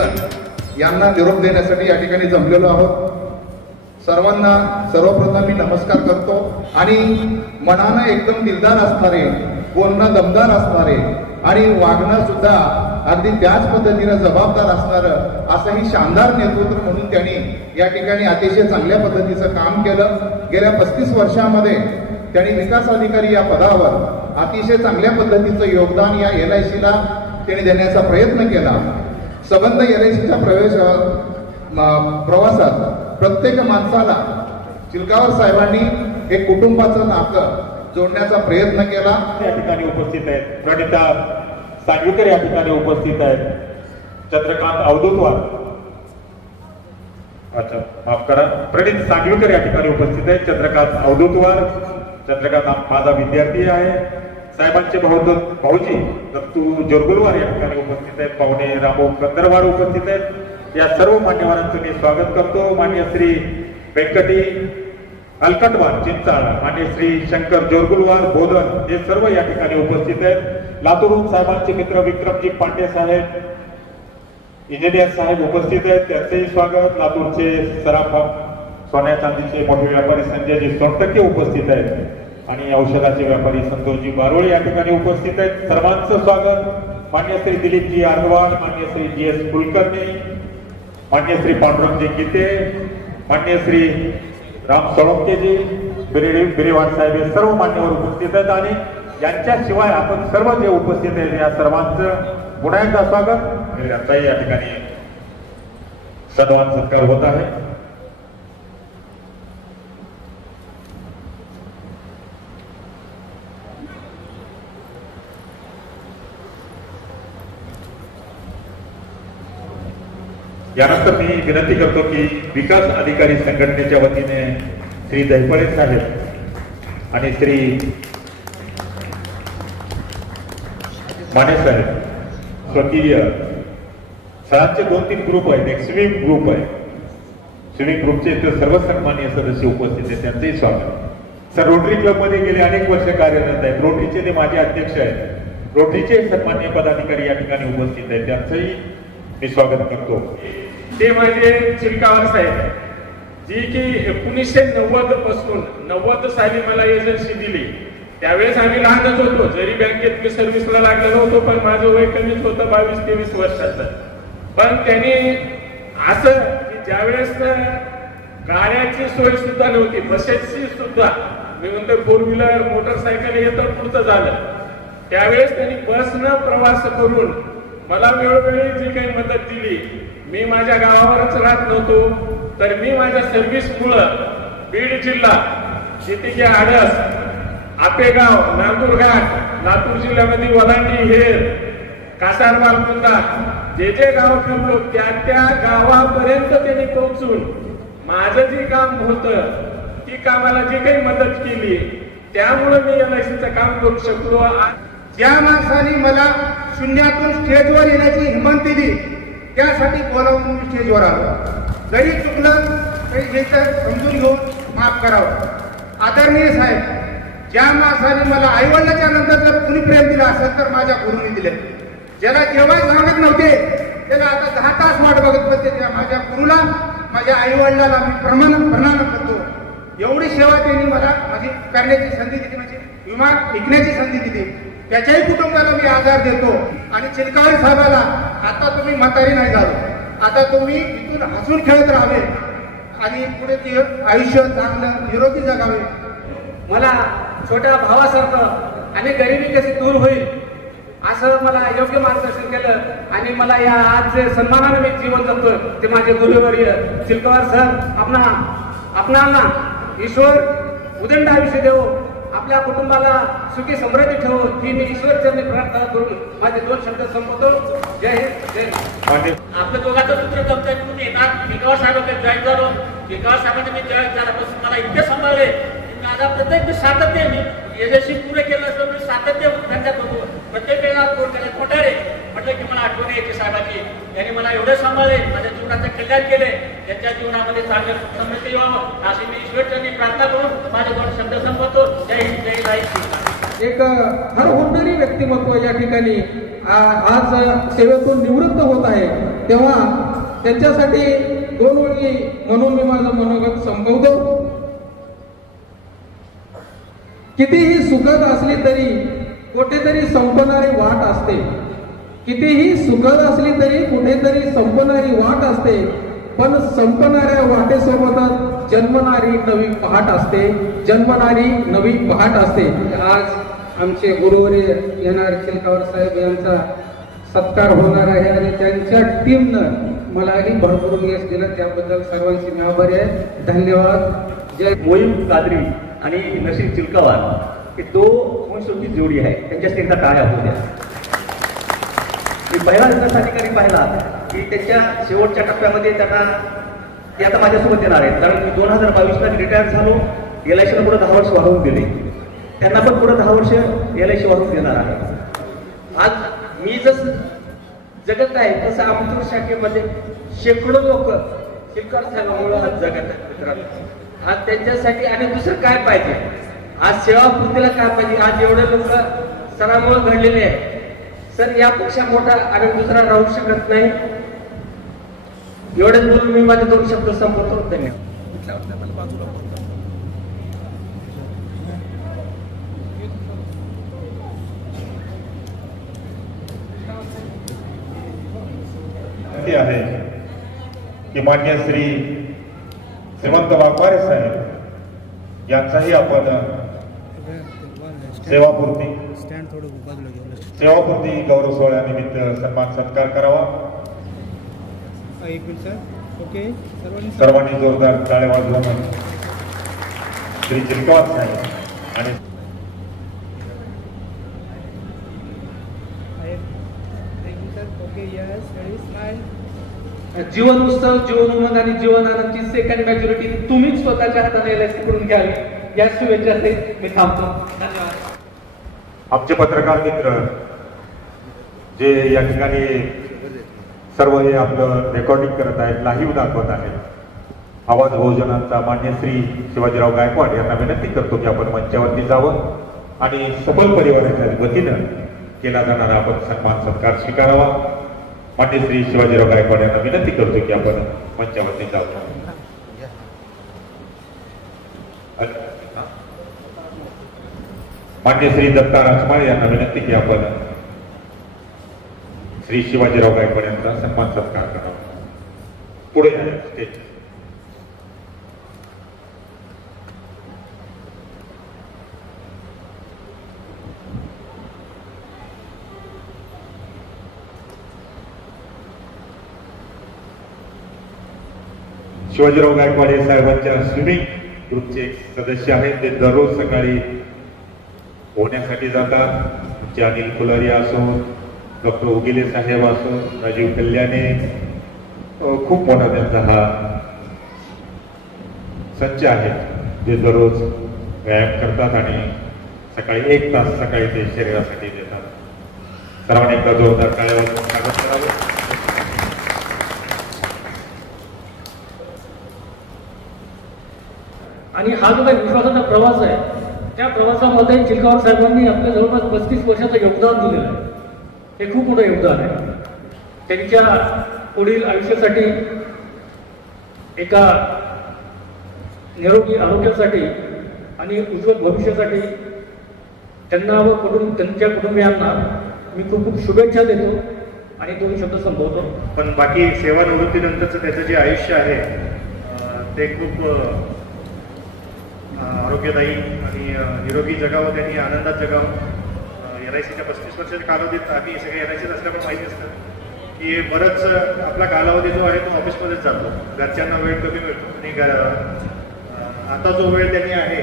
सगळेजण यांना निरोप देण्यासाठी या ठिकाणी जमलेलो आहोत। सर्वांना सर्वप्रथम मी नमस्कार करतो आणि मनानं एकदम दिलदार असणारे, बोलणं दमदार असणारे आणि वागणं सुद्धा अगदी त्याच पद्धतीने जबाबदार असणारं असंही शानदार नेतृत्व म्हणून त्यांनी या ठिकाणी अतिशय चांगल्या पद्धतीचं काम केलं। गेल्या 35 वर्षामध्ये त्यांनी विकास अधिकारी या पदावर अतिशय चांगल्या पद्धतीचं योगदान या LICला त्यांनी देण्याचा प्रयत्न केला। संबंध LICच्या प्रवासात प्रत्येक माणसाला चिलकावर साहेबांनी एक कुटुंबाचं नातं जोडण्याचा प्रयत्न केला। या ठिकाणी उपस्थित आहेत प्रणिता सांगवीकर, या ठिकाणी उपस्थित आहेत चंद्रकांत अवधूतवार, अच्छा माफ करा, प्रणित सांगवीकर या ठिकाणी उपस्थित आहेत, चंद्रकांत अवधूतवार, चंद्रकांत माझा विद्यार्थी आहे, साहेबांचे भाऊजी दत्तू जोरगुलवार या ठिकाणी उपस्थित आहेत, पाहुणे रामू कंदरवार उपस्थित आहेत। या सर्व मान्यवरांचं मी स्वागत करतो। मान्य श्री व्यंकटी अलकटवार चिंचाळ, मान्य श्री शंकर जोरगुलवार बोधन हे सर्व या ठिकाणी उपस्थित आहेत। लातूरहून साहेबांचे मित्र विक्रमजी पांडे साहेब, इंजिनियर साहेब उपस्थित आहेत, त्यांचेही स्वागत। लातूरचे सराफा सोन्या चांदीचे मोठे व्यापारी संजयजी सोनटक्के उपस्थित आहेत आणि औषधाचे व्यापारी संतोषजी बारोळे या ठिकाणी उपस्थित आहेत। सर्वांचं स्वागत। मान्य श्री दिलीपजी आरवाड, मान्य श्री GS कुलकर्णी, मान्य श्री पांडुरंगजी गीते, मान्य श्री राम सोळंकेजी, बिरेवाड साहेब हे सर्व मान्यवर उपस्थित आहेत आणि यांच्याशिवाय आपण सर्व जे उपस्थित आहेत या सर्वांचं पुन्हा एकदा स्वागत। यांचाही या ठिकाणी सन्मान सत्कार होत आहे। यानंतर मी विनंती करतो की विकास अधिकारी संघटनेच्या वतीने श्री दहिपळे साहेब आणि श्री माने साहेब स्वकीय शाळांचे 2-3 ग्रुप आहेत, एक स्विमिंग ग्रुप आहे, स्विमिंग ग्रुपचे इथे सर्व सन्माननीय सदस्य उपस्थित आहेत, त्यांचेही स्वागत। सर रोटरी क्लब मध्ये गेले अनेक वर्ष कार्यरत आहेत, रोटरीचे ते माझे अध्यक्ष आहेत, रोटरीचे सन्माननीय पदाधिकारी या ठिकाणी उपस्थित आहेत, त्यांचंही मी स्वागत करतो। ते माझे चिलकावर साहेब, जी की 1990 पासून 90 साली मला एजन्सी दिली। त्यावेळेस आम्ही लहानच होतो, जरी बँकेत मी सर्व्हिसला लागलेलो होतो, पण माझं वय कमीच होतं, 22-23 वर्षाचं। पण त्यांनी असं की ज्यावेळेस गाड्याची सोय सुद्धा नव्हती, बसेसची सुद्धा, मी म्हणतो 4 व्हीलर मोटरसायकल हे तर पुढचं झालं, त्यावेळेस त्यांनी बसनं प्रवास करून मला वेळोवेळी जी काही मदत दिली। मी माझ्या गावावरच राहत नव्हतो, तर मी माझ्या सर्व्हिसमुळं बीड जिल्हा, जिथे की आडस, आपेगाव, नांदूरघाट, लातूर जिल्ह्यामध्ये वलांडी, हेर, कासार, वालकुंदा, जे जे गाव फिरलो त्या गावापर्यंत त्यांनी पोहोचून माझं जे काम होतं, ती कामाला जी काही मदत केली, त्यामुळे मी LICचं काम करू शकलो। ज्या माणसाने मला शून्यातून स्टेजवर येण्याची हिंमत दिली, त्यासाठी बोलावून मी स्टेजवर आलो। जरी चुकलं तरी समजून घेऊन माफ करावं। आदरणीय साहेब, ज्या माणसाने मला आईवडिलाच्या नंतर जर कुणी प्रेम दिलं असेल तर माझ्या गुरुने दिले। ज्याला जेव्हा सांगत नव्हते त्याला आता 10 तास वाट बघत होते, माझ्या गुरुला, माझ्या आईवडिलाला मी प्रणाम करतो। एवढी सेवा त्यांनी मला माझी करण्याची संधी दिली, म्हणजे विमान विकण्याची संधी दिली। त्याच्याही कुटुंबाला मी आधार देतो आणि चिलकावरी साहेबाला, आता तुम्ही म्हातारी नाही झालो, आता तुम्ही इथून हसून खेळत राहावे आणि पुढे ते आयुष्य चांगलं निरोगी जगावे। मला छोट्या भावासारखं आणि गरिबी कशी दूर होईल असं मला योग्य मार्गदर्शन केलं आणि मला या आज जे सन्मानाने मी जीवन जगतोय ते माझे गुरुवर्य चिलकावर सर, आपणाला ईश्वर उदंड आयुष्य देवो, आपल्या कुटुंबाला सुखी समृद्धी ठेवो, ही मी ईश्वरचरणी प्रार्थना करून माझे 2 शब्द संपवतो। जय हिंद, जय हिंद। आपल्या दोघांचं सूत्र जमतंय म्हणून येतात विकास साहेबांकडे जॉईन झालो। विकास साहेबांनी मी जॉईन झाल्यापासून मला इतके सांभाळले, माझा प्रत्येक सातत्याने यशस्वी पूर्ण केलं असं मी सातत्य त्यांच्यात होतो। प्रत्येक वेळेला कोठारे म्हटलं की मला आठवण यायची साहेबांची, त्यांनी मला एवढे सांभाळले, माझ्या जीवनाचं कल्याण केले, त्यांच्या जीवनामध्ये चांगलं समृद्धी व्हावं अशी मी ईश्वरचरणी प्रार्थना करून माझे 2 शब्द संपवतो। जय हिंद, जय हिंद। एक हरहुन्नरी व्यक्तिमत्व या ठिकाणी आज सेवेतून निवृत्त होत आहे, तेव्हा त्यांच्यासाठी 2 ओळी म्हणून मी माझं मनोगत संपवतो. कितीही सुखद असली तरी कुठेतरी संपणारी वाट असते. कितीही सुखद असली तरी कुठेतरी संपणारी वाट असते, पण संपणाऱ्या वाटेसोबतच जन्मणारी नवी पहाट असते. जन्मणारी नवी पहाट असते. आज आमचे गुरुवर्य येणार चिलकावर साहेब यांचा सत्कार होणार आहे आणि त्यांच्या टीमनं मलाही भरपूर यश दिलं, त्याबद्दल सर्वांची मी आभारी आहे. धन्यवाद. जय. मोईम कादरी आणि नशीब चिलकावार हे 2 वंशोची जोडी आहे, त्यांच्यासाठी एकदा टाळ्या होऊ द्या. मी पहिला विकास अधिकारी पाहिला की त्याच्या शेवटच्या टप्प्यामध्ये त्यांना ते आता माझ्यासोबत येणार आहेत, कारण मी 2022ला रिटायर झालो. LICला पुढे 10 वर्ष वाढवून दिले, त्यांना पण पुढे 10 वर्ष LIC वाढवून देणार आहे. आज मी जसं जगत आहे तसं आमच्या शाखेमध्ये शेकडो लोक चिलकार साहेबांमुळे आज जगत आहेत मित्रांनो. आज त्यांच्यासाठी आणि दुसरं काय पाहिजे, आज सेवापूर्तीला काय पाहिजे. आज एवढे लोक सरामुळे घडलेले आहेत सर, यापेक्षा मोठा आनंद दुसरा राहू शकत नाही. एवढेच बोलून मी माझे 2 शब्द संपवतो. धन्यवाद. आहे की मान्य श्री श्रीमंत वाघमारे साहेब यांचाही आपण सेवापूर्ती गौरव सोहळ्यानिमित्त सन्मान सत्कार करावा. सर्वांनी जोरदार टाळ्या वाजवून श्री चिलकावार साहेब आणि जीवन उत्सव, जीवन उमंग आणि जीवन आनंदची सेकंड मॅच्युरिटी तुम्हीच स्वतःच्या हाताने LIC करून घ्यावी या शुभेच्छा मी थांबतो. धन्यवाद. आमचे पत्रकार मित्र जे या ठिकाणी सर्व हे आपलं रेकॉर्डिंग करत आहेत, लाईव्ह दाखवत आहेत, आवाज बहुजनांचा मान्य श्री शिवाजीराव गायकवाड यांना विनंती करतो की आपण मंचावरती जावं आणि सफल परिवाराच्या वतीनं केला जाणारा आपण सन्मान सत्कार स्वीकारावा. मान्य श्री शिवाजीराव गायकवाड यांना विनंती करतो की आपण मंचावरती जावं. मान्य श्री दत्ता राजमाळे यांना विनंती की आपण श्री शिवाजीराव गायकवाड यांचा सन्मान सत्कार करावा. पुढे स्टेज. शिवाजीराव गायकवाड हे साहेबांच्या स्विमिंग ग्रुपचे सदस्य आहेत. ते दररोज सकाळी पोहण्यासाठी जातात. तुमचे अनिल फुलारी असो, डॉक्टर उगिले साहेब असो, राजीव कल्याणे, खूप मोठा त्यांचा हा संच आहे. जे दररोज व्यायाम करतात आणि सकाळी 1 तास सकाळी ते शरीरासाठी देतात. सर्वांनी एकदा जोरदार टाळ्या वाजवून स्वागत करावं. आणि हा जो काही विश्वासाचा प्रवास आहे, त्या प्रवासामध्ये चिलकावर साहेबांनी आपल्या जवळपास 35 वर्षाचं योगदान दिलेलं आहे. हे खूप मोठं योगदान आहे. त्यांच्या पुढील आयुष्यासाठी, एका निरोगी आरोग्यासाठी आणि उज्ज्वल भविष्यासाठी त्यांना व त्यांच्या कुटुंबियांना मी खूप खूप शुभेच्छा देतो आणि 2 शब्द संपवतो. पण बाकी सेवानिवृत्तीनंतरचं त्याचं जे आयुष्य आहे ते खूप आरोग्यदायी आणि निरोगी जगावं, त्यांनी आनंदात जगावं. LICच्या 35 वर्षाच्या कालावधीत आम्ही सगळे LICत असल्यामुळे माहिती असतं की बरंच आपला कालावधी जो आहे तो ऑफिसमध्येच जातो. घरच्यांना वेळ कमी मिळतो आणि आता जो वेळ त्यांनी आहे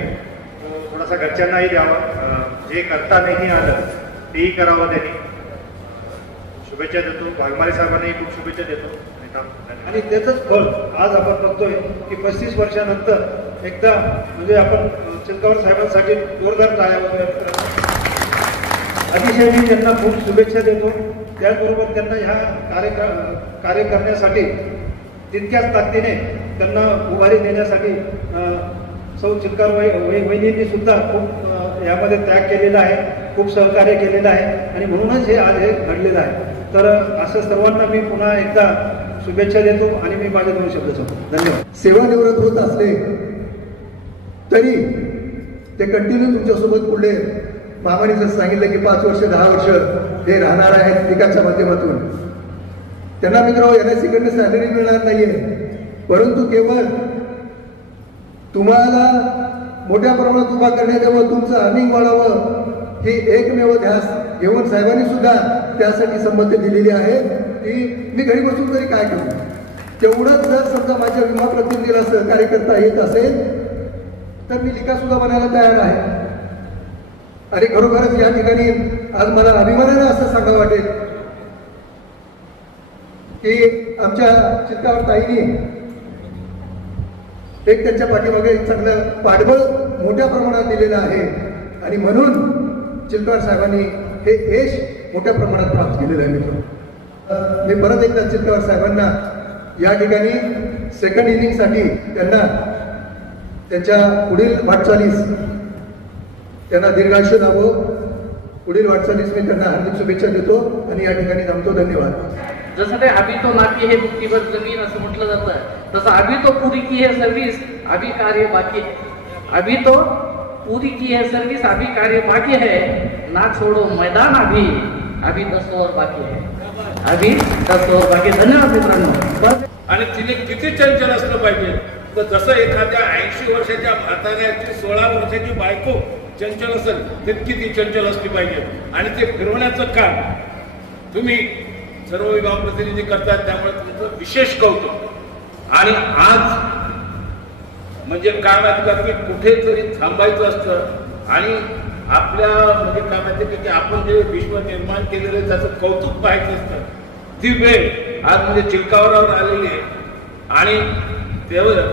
तो थोडासा घरच्यांनाही द्यावा. जे करता नाही आलं तेही करावं त्यांनी. शुभेच्छा देतो. वाघमारे साहेबांनाही खूप शुभेच्छा देतो. आणि त्याचंच फळ आज आपण बघतोय की 35 वर्षानंतर एकदा म्हणजे आपण चिलकावर साहेबांसाठी जोरदार टाळ्या वगैरे. अतिशय मी त्यांना खूप शुभेच्छा देतो. त्याचबरोबर त्यांना ह्या कार्य करण्यासाठी तितक्याच ताकदीने त्यांना उभारी देण्यासाठी सौ चिल्कार वहिनींनी सुद्धा खूप यामध्ये त्याग केलेला आहे, खूप सहकार्य केलेलं आहे आणि म्हणूनच हे आज हे घडलेलं आहे. तर असं सर्वांना मी पुन्हा एकदा शुभेच्छा देतो आणि मी माझे 2 शब्द सांगतो. धन्यवाद. सेवानिवृत्त होत असले तरी ते कंटिन्यू तुमच्यासोबत पुढे मामाने जसं सांगितलं की 5 वर्ष 10 वर्ष हे राहणार आहेत पिकाच्या माध्यमातून. त्यांना मित्र NIC कडनं सॅलरी मिळणार नाहीये, परंतु केवळ तुम्हाला मोठ्या प्रमाणात उभा करण्यात यावं, तुमचं अर्निंग वाढावं ही एकमेव ध्यास घेऊन साहेबांनी सुद्धा त्यासाठी संमती दिलेली आहे की मी घरी बसून तरी काय करू. तेवढंच जर समजा माझ्या विमा प्रतिनिधीला सहकार्य करता येत असेल तर मी लिखा सुद्धा बनायला तयार आहे. आणि खरोखरच या ठिकाणी आज मला अभिमानानं असं सांगावं वाटेल की आमच्या चित्तावर ताईंनी एक त्यांच्या पाठीमागे एक चांगलं पाठबळ मोठ्या प्रमाणात दिलेलं आहे आणि म्हणून चिल्कार साहेबांनी हे यश मोठ्या प्रमाणात प्राप्त केलेलं आहे. मित्र मी परत एकदा चिल्कार साहेबांना या ठिकाणी सेकंड इनिंगसाठी त्यांना त्यांच्या पुढील वाटचालीस त्यांना दीर्घायुष्य लाभो, पुढील वाटचालीस मी त्यांना हार्दिक शुभेच्छा देतो आणि या ठिकाणी थांबतो. धन्यवाद. जसं ते अभी तो नाती है मुक्तीवर जमीन असं म्हटलं जातं, तसं अभी तो पूरी की है सर्विस अभी कार्य बाकी है. अभी तो पूरी की है सर्विस अभी कार्य बाकी है, ना छोड़ो मैदान अभी 10 और बाकी है, अभी 10 और बाकी. धन्यवाद मित्रांनो. आणि तिने किती चंचल असलं पाहिजे, तर जसं एखाद्या 80 वर्षाच्या म्हाताऱ्याची 16 वर्षाची बायको चंचल असेल तितकी ती चंचल असली पाहिजे. आणि ते फिरवण्याचं काम तुम्ही सर्व विभाग प्रतिनिधी करतात, त्यामुळे तुमचं विशेष कौतुक. आणि आज म्हणजे काय माहिती की कुठेतरी थांबायचं असतं आणि आपल्या म्हणजे काय माहिती की आपण जे विश्व निर्माण केलेलं त्याचं कौतुक पाहायचं असतं. ती वेळ आज म्हणजे चिल्कावरावर आलेली आहे आणि तेवढं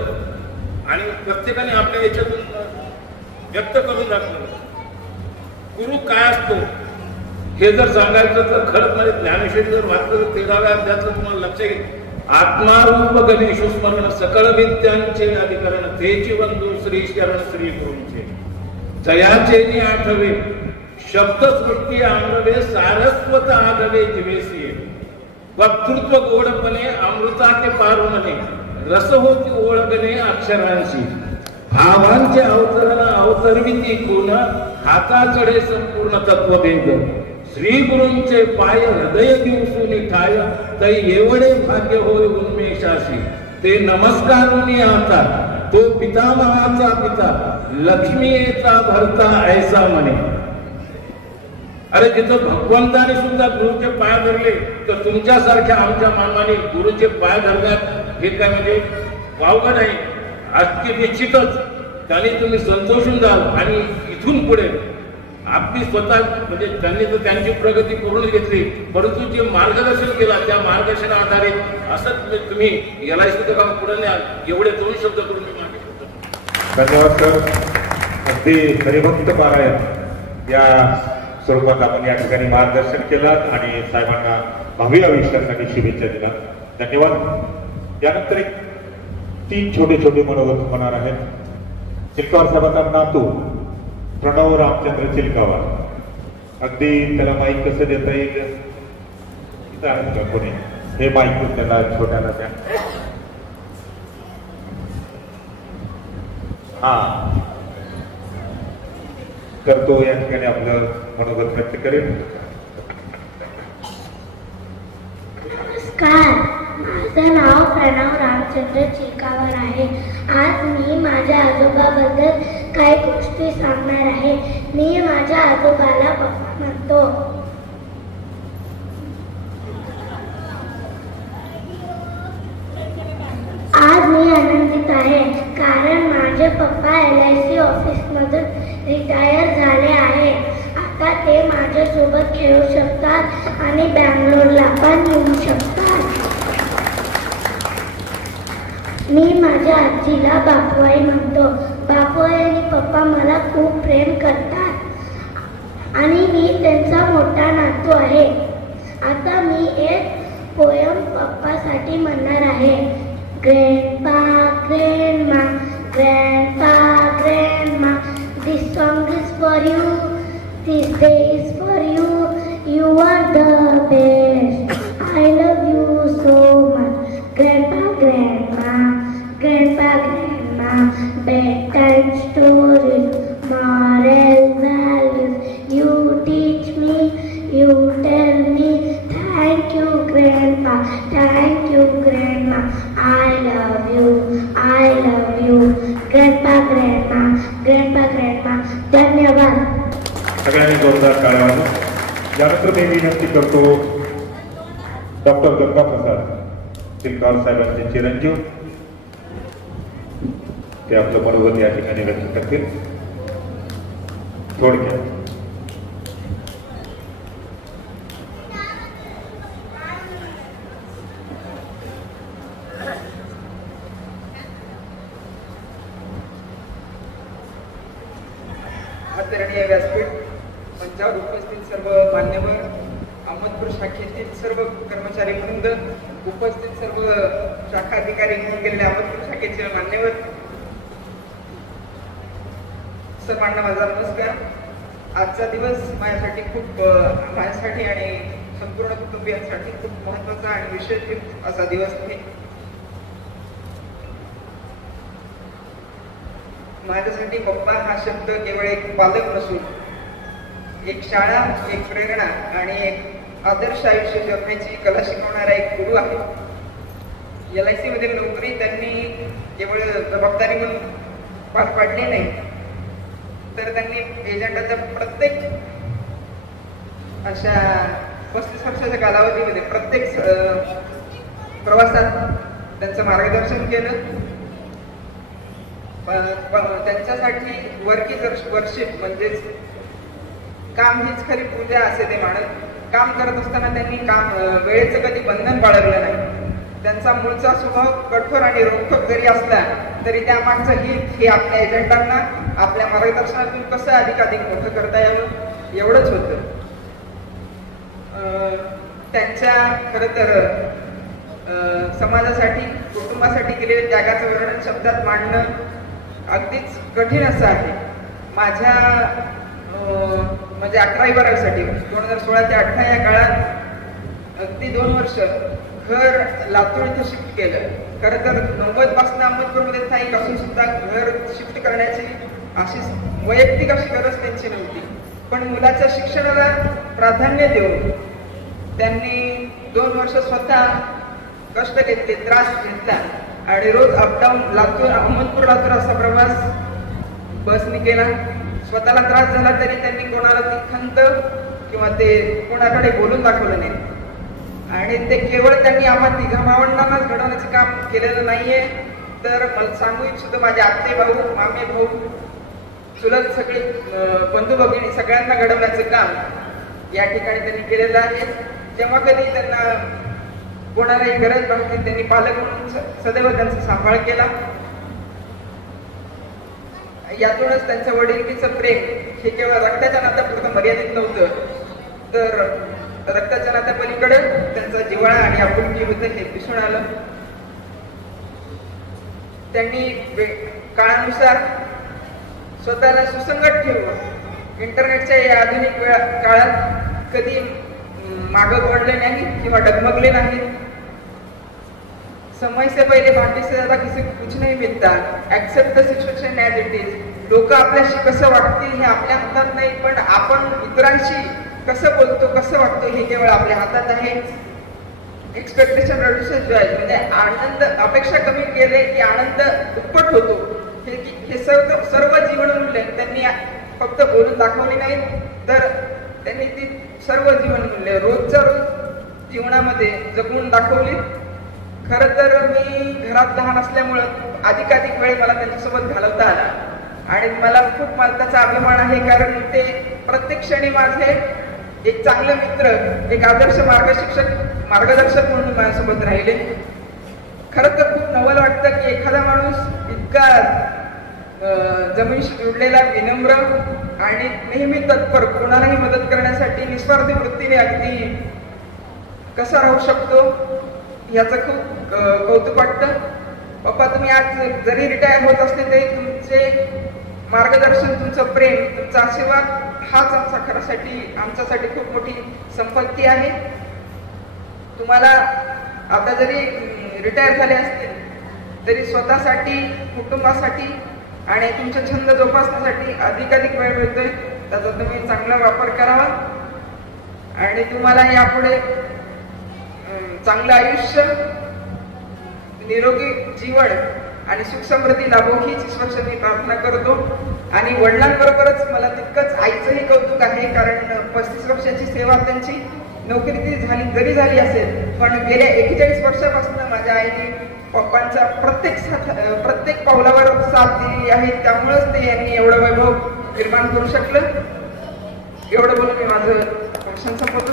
आणि प्रत्येकाने आपल्या याच्यातून व्यक्त करून दाखवलं. गुरु काय असतो हे जर सांगायचं तर खरंच म्हणजे ज्ञानेश्वरी जर वाचलं 13व्या अध्यायातलं तुम्हाला लक्ष येईल. आत्मारूप गणेश स्मरण सकळ विद्यांचे अधिकरण तेची वंदू श्री शरण श्री गुरूंचे जयाचे आठवे शब्द सृष्टी आंगवे सारस्वत आगवे जिवेसी वक्तृत्व गोडपणे अमृताचे पारुमने रस होती ओळखणे अक्षरांशी भावांचे अवतरण अवतरविती गुण हाता चढे संपूर्ण तत्वभेद श्री गुरूंचे पाय हृदय दिवसून ठाय तै एवढे भाग्य होय उन्मेषाशी ते नमस्कारुनी आता तो पितामहाचा पिता लक्ष्मीचा भरता ऐसा म्हणे. अरे जिथं भगवंताने सुद्धा गुरुचे पाय धरले तर तुमच्यासारख्या आमच्या मानवाने गुरुचे पाय धरण्यात हे काय म्हणजे वावगं नाही. आज की निश्चितच त्यांनी तुम्ही संतोषून जाल आणि इथून पुढे आपली स्वतः म्हणजे त्यांनी तर त्यांची प्रगती करून घेतली, परंतु जे मार्गदर्शन केलं त्या मार्गदर्शना आधारित असंच तुम्ही LIC काम पुढे न्याल. एवढे 2 शब्द करून मी मागे शकतो. धन्यवाद सर. अगदी हरिभक्त पारायण या स्वरूपात आपण या ठिकाणी मार्गदर्शन केलं आणि साहेबांना भावी आयुष्यासाठी शुभेच्छा दिल्या. धन्यवाद. यानंतर 3 छोटे छोटे मनोगत होणार आहेत. चिल्कावर साहेबांचा नातू प्रणव रामचंद्र चिल्कावर, अगदी त्याला माईक कसं देता येईल इथं आहे का कोणी? हे माईक त्याला छोट्याला द्या. हा तर तो या ठिकाणी आपलं मनोगत व्यक्त करेल. नमस्कार, माझं नाव प्रणव रामचंद्र चिल्कावर आहे. आज मी माझ्या आजोबाबद्दल काही गोष्टी सांगणार आहे. मी माझ्या आजोबाला पप्पा म्हणतो. आज मी आनंदित आहे कारण माझे पप्पा LIC ऑफिसमधून रिटायर झाले आहे. आता ते माझ्यासोबत खेळू शकतात आणि बँगलोरला पण येऊ शकतात. मी माझ्या आजीला बापूआई म्हणतो. बापूआई आणि पप्पा मला खूप प्रेम करतात आणि मी त्यांचा मोठा नातू आहे. आता मी एक पोयम पप्पासाठी म्हणणार आहे. Grandpa grandma grandpa for you. This day is for you. You are the best. I love you so much. Grandpa, Grandma, Grandpa, Grandma. Bedtime stories, moral values. You teach me, you tell me. Thank you, Grandpa. Thank you, Grandma. I love you. I love you. Grandpa, Grandma, Grandpa, Grandma. धन्यवाद. सगळ्यांनी जोरदार टाळ्या वाजवा. यानंतर मी विनंती करतो doctor Gangaprasad चिलकार साहेबांचे चिरंजीव ते आपलं मनोगत या ठिकाणी व्यक्त करतील. थोडक्यात आदरणीय व्यासपीठ मंचावर उपस्थित सर्व मान्यवर, अहमदपूर शाखेतील सर्व कर्मचारी वृंद, उपस्थित सर्व शाखा अधिकारी म्हणून गेलेले अहमदपूर शाखेचे मान्यवर, सर्वांना माझा नमस्कार. आजचा दिवस माझ्यासाठी आणि संपूर्ण कुटुंबियांसाठी खूप महत्वाचा आणि विशेष असा दिवस आहे. माझ्यासाठी पप्पा हा शब्द केवळ एक पालक नसून एक शाळा, एक प्रेरणा आणि एक आदर्श आयुष्य जगण्याची कला शिकवणारा एक गुरु आहे. LIC मधील नोकरी त्यांनी केवळ जबाबदारी म्हणून पार पाडली नाही, तर त्यांनी एजंटाच्या प्रत्येक अशा 35 वर्षाच्या कालावधीमध्ये प्रत्येक प्रवासात त्यांचं मार्गदर्शन केलं. त्यांच्यासाठी वर्कशिप म्हणजेच काम हीच खरी पूजा असे ते मानत. काम करत असताना त्यांनी वेळेचं कधी बंधन बाळगलं नाही. त्यांचा मूळचा स्वभाव कठोर आणि रोखठोक जरी असला तरी त्यामागचं हित हे आपल्या एजंटांना आपल्या मार्गदर्शनातून कसं अधिकाधिक मोठं करता यावं एवढंच होतं. त्यांच्या खरं तर समाजासाठी, कुटुंबासाठी केलेल्या त्यागाचं वर्णन शब्दात मांडणं अगदीच कठीण असं आहे. माझ्या म्हणजे 11वी-12वीसाठी 2016 ते 18 या काळात अगदी 2 वर्ष घर लातूर इथं शिफ्ट केलं. खरं तर 90 पासून अहमदपूरमध्ये स्थायिक असून सुद्धा घर शिफ्ट करण्याची अशी वैयक्तिक अशी गरज त्यांची नव्हती. पण मुलाच्या शिक्षणाला प्राधान्य देऊन त्यांनी 2 वर्ष स्वतः कष्ट घेतले, त्रास घेतला आणि रोज अपडाऊन अहमदपूर लातूर असा प्रवास बसने केला. स्वतःला त्रास झाला तरी त्यांनी कोणाला ती खंत किंवा ते कोणाकडे बोलून दाखवलं नाही. आणि ते केवळ त्यांनी आम्हा तिघा भावंडांनाच घडवण्याचं काम केलेलं नाहीये, तर मला सांगू इच्छितो माझे आत्ते भाऊ, मामे भाऊ, चुलत सगळे बंधू भगिनी सगळ्यांना घडवण्याचं काम या ठिकाणी त्यांनी केलेलं आहे. जेव्हा कधी त्यांना कोणालाही गरज भासली त्यांनी पालक म्हणून सदैव त्यांचा सांभाळ केला. यातूनच त्यांच्या वडिलकीचं प्रेम हे केवळ रक्ताच्या नात्यापुरतं मर्यादित नव्हतं, तर रक्ताच्या नात्यापलीकडे त्यांचा जिव्हाळा आणि आपुलकी होतं हे दिसून आलं. त्यांनी काळानुसार स्वतःला सुसंगत ठेवून इंटरनेटच्या या आधुनिक काळात कधी मागं पडले नाही किंवा डगमगले नाही. समय से पहिले बाकी से ज्यादा किसी को कुछ नहीं मिलता. Accept the situation as it is. लोक आपल्याशी कसं वागतील हे आपल्या हातात नाही, पण आपण इतरांशी कसं बोलतो, कसं वागतो हे केवळ आपल्या हातात आहे. एक्सपेक्टेशन रेड्युसेस जॉय, म्हणजे आनंद, अपेक्षा कमी केले की आनंद दुप्पट होतो. हे सर्व जीवनमूल्य त्यांनी फक्त बोलून दाखवली नाही, तर त्यांनी ती सर्व जीवनमूल्य रोजच्या रोज जीवनामध्ये जगून दाखवली. खरं तर मी घरात लहान असल्यामुळं अधिकाधिक वेळ मला त्यांच्यासोबत घालवता आला आणि मला खूप त्याचा अभिमान आहे, कारण ते प्रत्येक क्षणी माझे एक चांगले मित्र, एक आदर्श मार्गदर्शक म्हणून माझ्यासोबत राहिले. खरं तर खूप नवल वाटतं की एखादा माणूस इतका जमिनीशी जुडलेला, विनम्र आणि नेहमी तत्पर, कोणालाही मदत करण्यासाठी निस्वार्थी वृत्तीने अगदी कसा राहू शकतो याचं खूप कौतुक वाटतं. पप्पा, तुम्ही आज जरी रिटायर होत असले तरी मार्गदर्शन, तुमचं प्रेम, तुमचा आशीर्वाद हाच आमच्यासाठी खूप मोठी संपत्ती आहे. तुम्हाला आता जरी रिटायर झाले असतील तरी स्वतःसाठी, कुटुंबासाठी आणि तुमचे छंद जोपासण्यासाठी अधिकाधिक वेळ मिळतोय. त्याचा तुम्ही चांगला वापर करावा आणि तुम्हाला यापुढे चांगलं आयुष्य, निरोगी जीवन आणि सुख समृद्धी लाभो हीच ईश्वरची मी प्रार्थना करतो. आणि वडिलांबरोबरच मला तितकंच आईचंही कौतुक आहे, कारण 35 वर्षाची सेवा त्यांची नोकरी जरी झाली असेल पण गेल्या 41 वर्षापासून माझ्या आईने पप्पांच्या प्रत्येक पावलावर साथ दिली आहे. त्यामुळेच ते यांनी एवढं वैभव निर्माण करू शकलं. एवढं बोलून मी माझं भाषण संपवतो.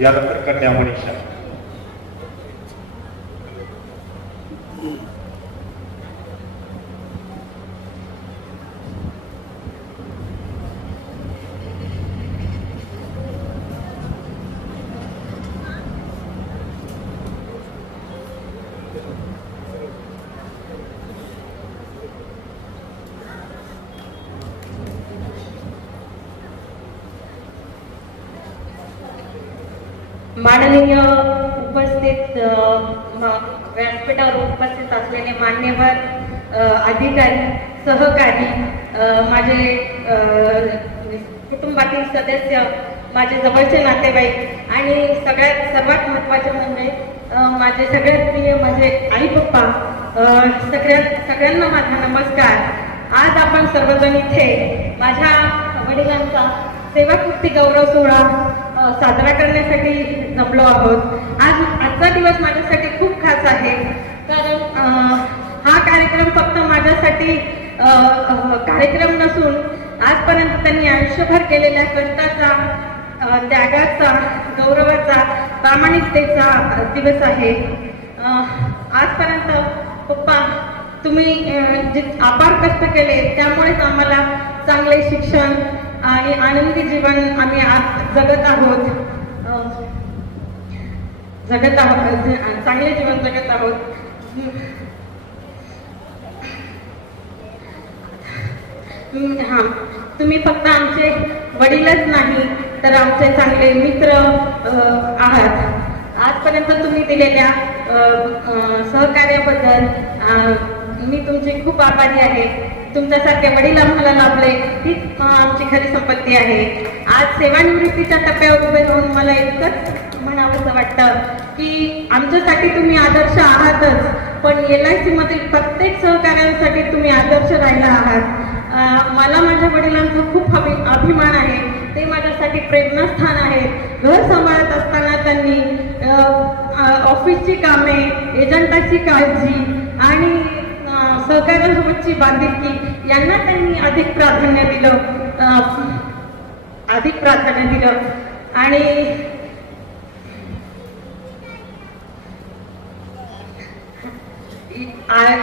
यानंतर कन्या मनीषा. माननीय उपस्थित व्यासपीठावर उपस्थित असलेले मान्यवर अधिकारी, सहकारी, माझे कुटुंबातील सदस्य, माझे जवळचे नातेवाईक आणि सर्वात महत्त्वाचे म्हणजे माझे सगळ्यात प्रिय माझे आई पप्पा, सगळ्यांना माझा नमस्कार. आज आपण सर्वजण इथे माझ्या वडिलांचा सेवाकृती गौरव सोहळा साजरा करण्यासाठी जमलो आहोत. आजचा दिवस माझ्यासाठी खूप खास आहे, कारण हा कार्यक्रम फक्त माझ्यासाठी कार्यक्रम नसून आजपर्यंत त्यांनी आयुष्यभर केलेल्या कष्टाचा, त्यागाचा, गौरवाचा, प्रामाणिकतेचा दिवस आहे. आजपर्यंत पप्पा तुम्ही जे अपार कष्ट केले त्यामुळेच आम्हाला चांगले शिक्षण आणि आनंदी जीवन आम्ही आज जगत आहोत, चांगले जीवन जगत आहोत. हा, तुम्ही फक्त आमचे वडीलच नाही तर आमचे चांगले मित्र आहात. आजपर्यंत तुम्ही दिलेल्या सहकार्याबद्दल मी तुमची खूप आभारी आहे. तुमच्यासारखे वडील आम्हाला लाभले हीच आमची खरी संपत्ती आहे. आज सेवानिवृत्तीच्या टप्प्यावर उभे राहून मला इतकंच म्हणावंसं वाटतं की आमच्यासाठी तुम्ही आदर्श आहातच, पण LIC मधील प्रत्येक सहकार्यांसाठी तुम्ही आदर्श राहिला आहात. मला माझ्या वडिलांचा खूप अभिमान आहे. ते माझ्यासाठी प्रेरणास्थान आहेत. घर सांभाळत असताना त्यांनी ऑफिसची कामे, एजंटाची काळजी आणि सहकार्यांसोबतची बांधिलकी यांना त्यांनी अधिक प्राधान्य दिलं आणि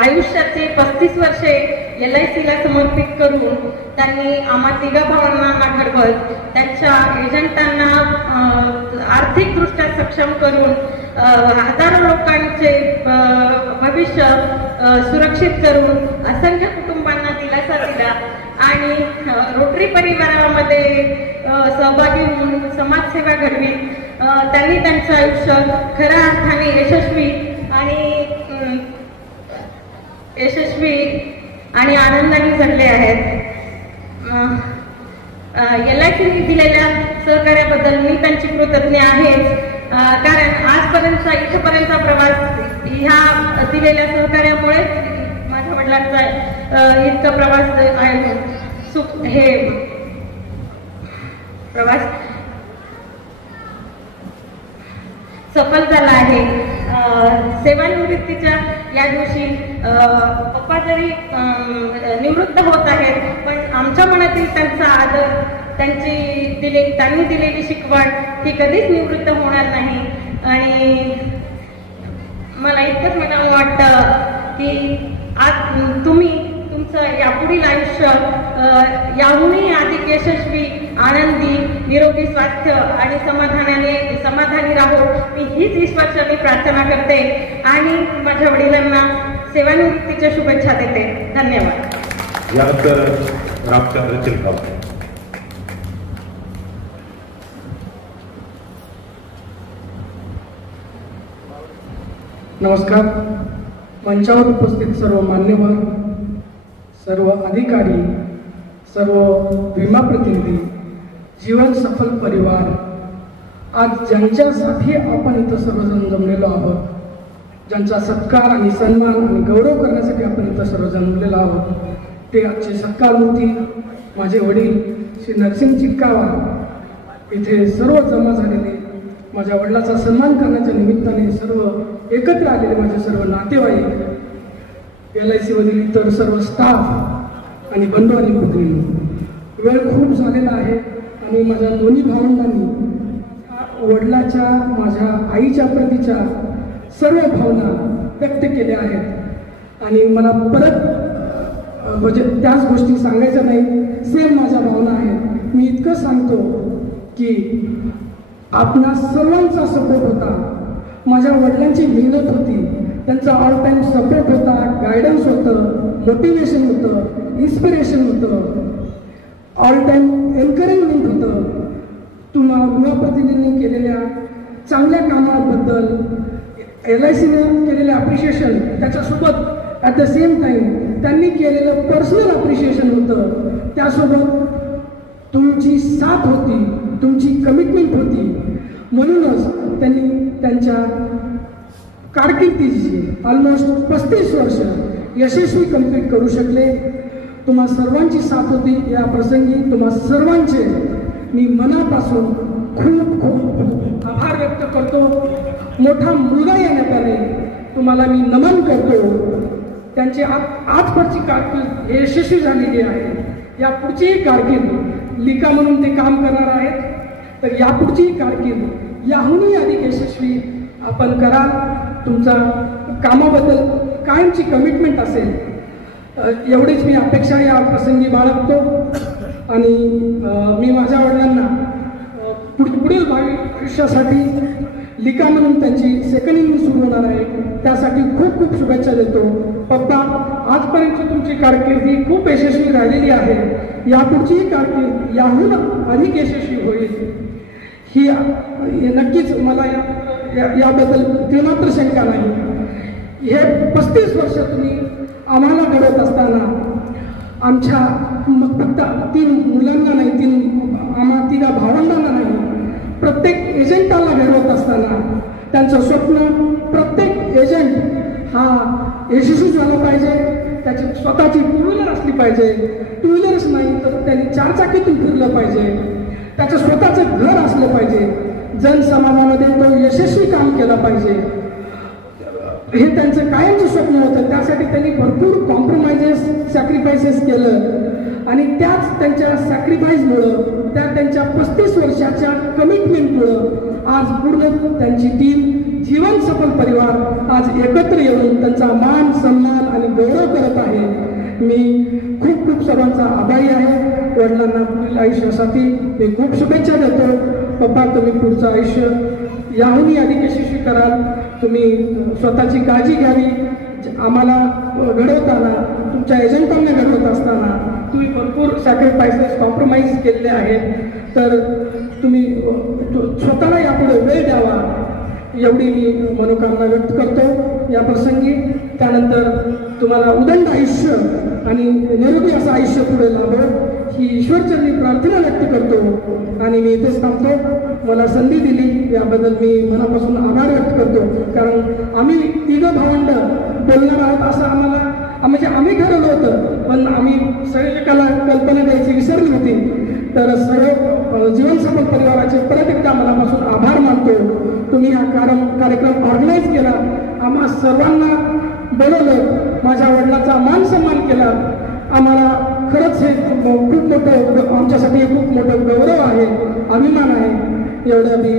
आयुष्याचे 35 वर्षे LICला समर्पित करून त्यांनी आम्हा तिघा भावांना घडवत, त्यांच्या एजंटांना आर्थिकदृष्ट्या सक्षम करून हजारो लोकांचे भविष्य सुरक्षित करून असंख्य कुटुंबांना दिलासा दिला आणि रोटरी परिवारामध्ये सहभागी होऊन समाजसेवा घडवी. त्यांनी त्यांचं आयुष्य खऱ्या अर्थाने यशस्वी आणि आनंदाने जगले आहेत. LICने दिलेल्या सहकार्याबद्दल मी त्यांची कृतज्ञ आहे, कारण आजपर्यंतचा इथपर्यंतचा प्रवास ह्या दिलेल्या सहकार्यामुळे माझ्या वडिलांचा इतका प्रवास हे प्रवास सफल झाला आहे. सेवानिवृत्तीच्या या दिवशी पप्पा जरी निवृत्त होत आहेत, पण आमच्या मनातील त्यांचा आदर, त्यांनी दिलेली शिकवण ही कधीच निवृत्त होणार नाही. आणि मला इतकंच म्हणावं वाटतं की आज तुम्ही तुमचं यापुढील आयुष्य याहूनही अधिक यशस्वी, आनंदी, निरोगी स्वास्थ्य आणि समाधानी राहो, मी हीच ईश्वरचरणी प्रार्थना करते आणि माझ्या वडिलांना सेवानिवृत्तीच्या शुभेच्छा देते. धन्यवाद. यानंतर रामचंद्र चिलगावकर. नमस्कार. मंचावर उपस्थित सर्व मान्यवर, सर्व अधिकारी, सर्व विमा प्रतिनिधी, जीवन सफल परिवार, आज ज्यांच्यासाठी आपण इथं सर्वजण जमलेलो आहोत, ज्यांचा सत्कार आणि सन्मान आणि गौरव करण्यासाठी आपण इथं सर्वजण जमलेलो आहोत, ते आजचे सत्कारमूर्ती माझे वडील श्री नरसिंह चिटकावार इथे सर्व जमा झालेले, माझ्या वडिलाचा सन्मान करण्याच्या निमित्ताने सर्व एकत्र आलेले माझे सर्व नातेवाईक, LIC मधील इतर सर्व स्टाफ आणि बंधू आणि भगिनी. वेळ खूप झालेला आहे आणि माझ्या दोन्ही भावंडांनी वडिलाच्या, माझ्या आईच्या प्रतीच्या सर्व भावना व्यक्त केल्या आहेत आणि मला परत म्हणजे त्याच गोष्टी सांगायच्या नाही, सेम माझ्या भावना आहेत. मी इतकं सांगतो की आपणा सर्वांचा सपोर्ट होता, माझ्या वडिलांची मेहनत होती, त्यांचा ऑल टाइम सपोर्ट होता, गायडन्स होतं, मोटिवेशन होतं, इन्स्पिरेशन होतं, ऑल टाइम एन्करेजमेंट होतं. युवा प्रतिनिधींनी केलेल्या चांगल्या कामाबद्दल LICने केलेलं अप्रिशिएशन, त्याच्यासोबत ॲट द सेम टाइम त्यांनी केलेलं पर्सनल अप्रिशिएशन होतं, त्यासोबत तुमची साथ होती, तुमची कमिटमेंट होती. म्हणूनच त्यांनी त्यांच्या कारकिर्दीची ऑलमोस्ट 35 वर्ष यशस्वी कंप्लीट करू शकले. तुम्हा सर्वांची साथ होती. या प्रसंगी तुम्हा सर्वांचे मी मनापासून खूप खूप आभार व्यक्त करतो. मोठा मुलगा या नात्याने तुम्हाला मी नमन करतो. त्यांची आजपर्यंतची कारकीर्द यशस्वी झालेली आहे. या पुढचीही कारकीर्द लिका म्हणून ते काम करणार आहेत, तर यापुढचीही कारकीर्द याहूनही अधिक यशस्वी आपण कराल. तुमचा कामाबद्दल कायमची कमिटमेंट असेल, एवढीच मी अपेक्षा या प्रसंगी बाळगतो. आणि मी माझ्या वडिलांना पुढील भावी आयुष्यासाठी लिका म्हणून त्यांची सेकंड इनिंग सुरू होणार आहे, त्यासाठी खूप खूप शुभेच्छा देतो. पप्पा, आजपर्यंत तुमची कारकिर्दी खूप यशस्वी राहिलेली आहे. यापुढचीही कारकीर्द याहून अधिक यशस्वी होईल ही नक्कीच मला याबद्दल तीव्र शंका नाही. हे 35 वर्ष तुम्ही आम्हाला घडवत असताना, आमच्या फक्त 3 मुलांना नाही, आम्हा 3 भावंडांना नाही, प्रत्येक एजंटाला घडवत असताना त्यांचं स्वप्न प्रत्येक एजंट हा यशस्वी झाला पाहिजे. त्याची स्वतःची टू व्हीलर असली पाहिजे. टू व्हीलरच नाही तर त्यांनी 4 चाकीतून फिरलं पाहिजे. त्याचं स्वतःचं घर असलं पाहिजे. जनसमाजामध्ये तो यशस्वी काम केलं पाहिजे. हे त्यांचं कायमचं स्वप्न होतं. त्यासाठी त्यांनी भरपूर कॉम्प्रोमाइजेस, सॅक्रिफायसेस केलं आणि त्याच त्यांच्या सॅक्रिफाईसमुळं, त्यांच्या 35 वर्षाच्या कमिटमेंटमुळं आज पूर्ण त्यांची टीम जीवन सफल परिवार आज एकत्र येऊन त्यांचा मान, सन्मान आणि गौरव करत आहे. मी खूप खूप सर्वांचा आभारी आहे. वडिलांना पुढील आयुष्यासाठी मी खूप शुभेच्छा देतो. पप्पा, तुम्ही पुढचं आयुष्य याहूनही अधिक यशस्वी कराल. तुम्ही स्वतःची काळजी घ्यावी. आम्हाला घडवताना, तुमच्या एजंटांना घडवत असताना तुम्ही भरपूर सॅक्रिफायसेस, कॉम्प्रोमाइज केलेले आहेत, तर तुम्ही स्वतःला यापुढे वेळ द्यावा एवढी मी मनोकामना व्यक्त करतो या प्रसंगी. त्यानंतर तुम्हाला उदंड आयुष्य आणि निरोगी असं आयुष्य पुढे लाभो ही ईश्वरचरणी प्रार्थना व्यक्त करतो आणि मी इथेच थांबतो. मला संधी दिली याबद्दल मी मनापासून आभार व्यक्त करतो. कारण आम्ही 3 भावंड बोलणार आहोत असं आम्हाला, म्हणजे आम्ही ठरवलं होतं, पण आम्ही संयोजकाला कल्पना द्यायची विसरली होती. तर सर्व जीवन सफल परिवाराचे परत एकदा मनापासून आभार मानतो. तुम्ही हा कार्यक्रम ऑर्गनाईज केला, आम्हा सर्वांना बोलवलं, माझ्या वडिलांचा मान सन्मान केला. आम्हाला खरंच हे खूप मोठं, आमच्यासाठी हे खूप मोठं गौरव आहे, अभिमान आहे. एवढं मी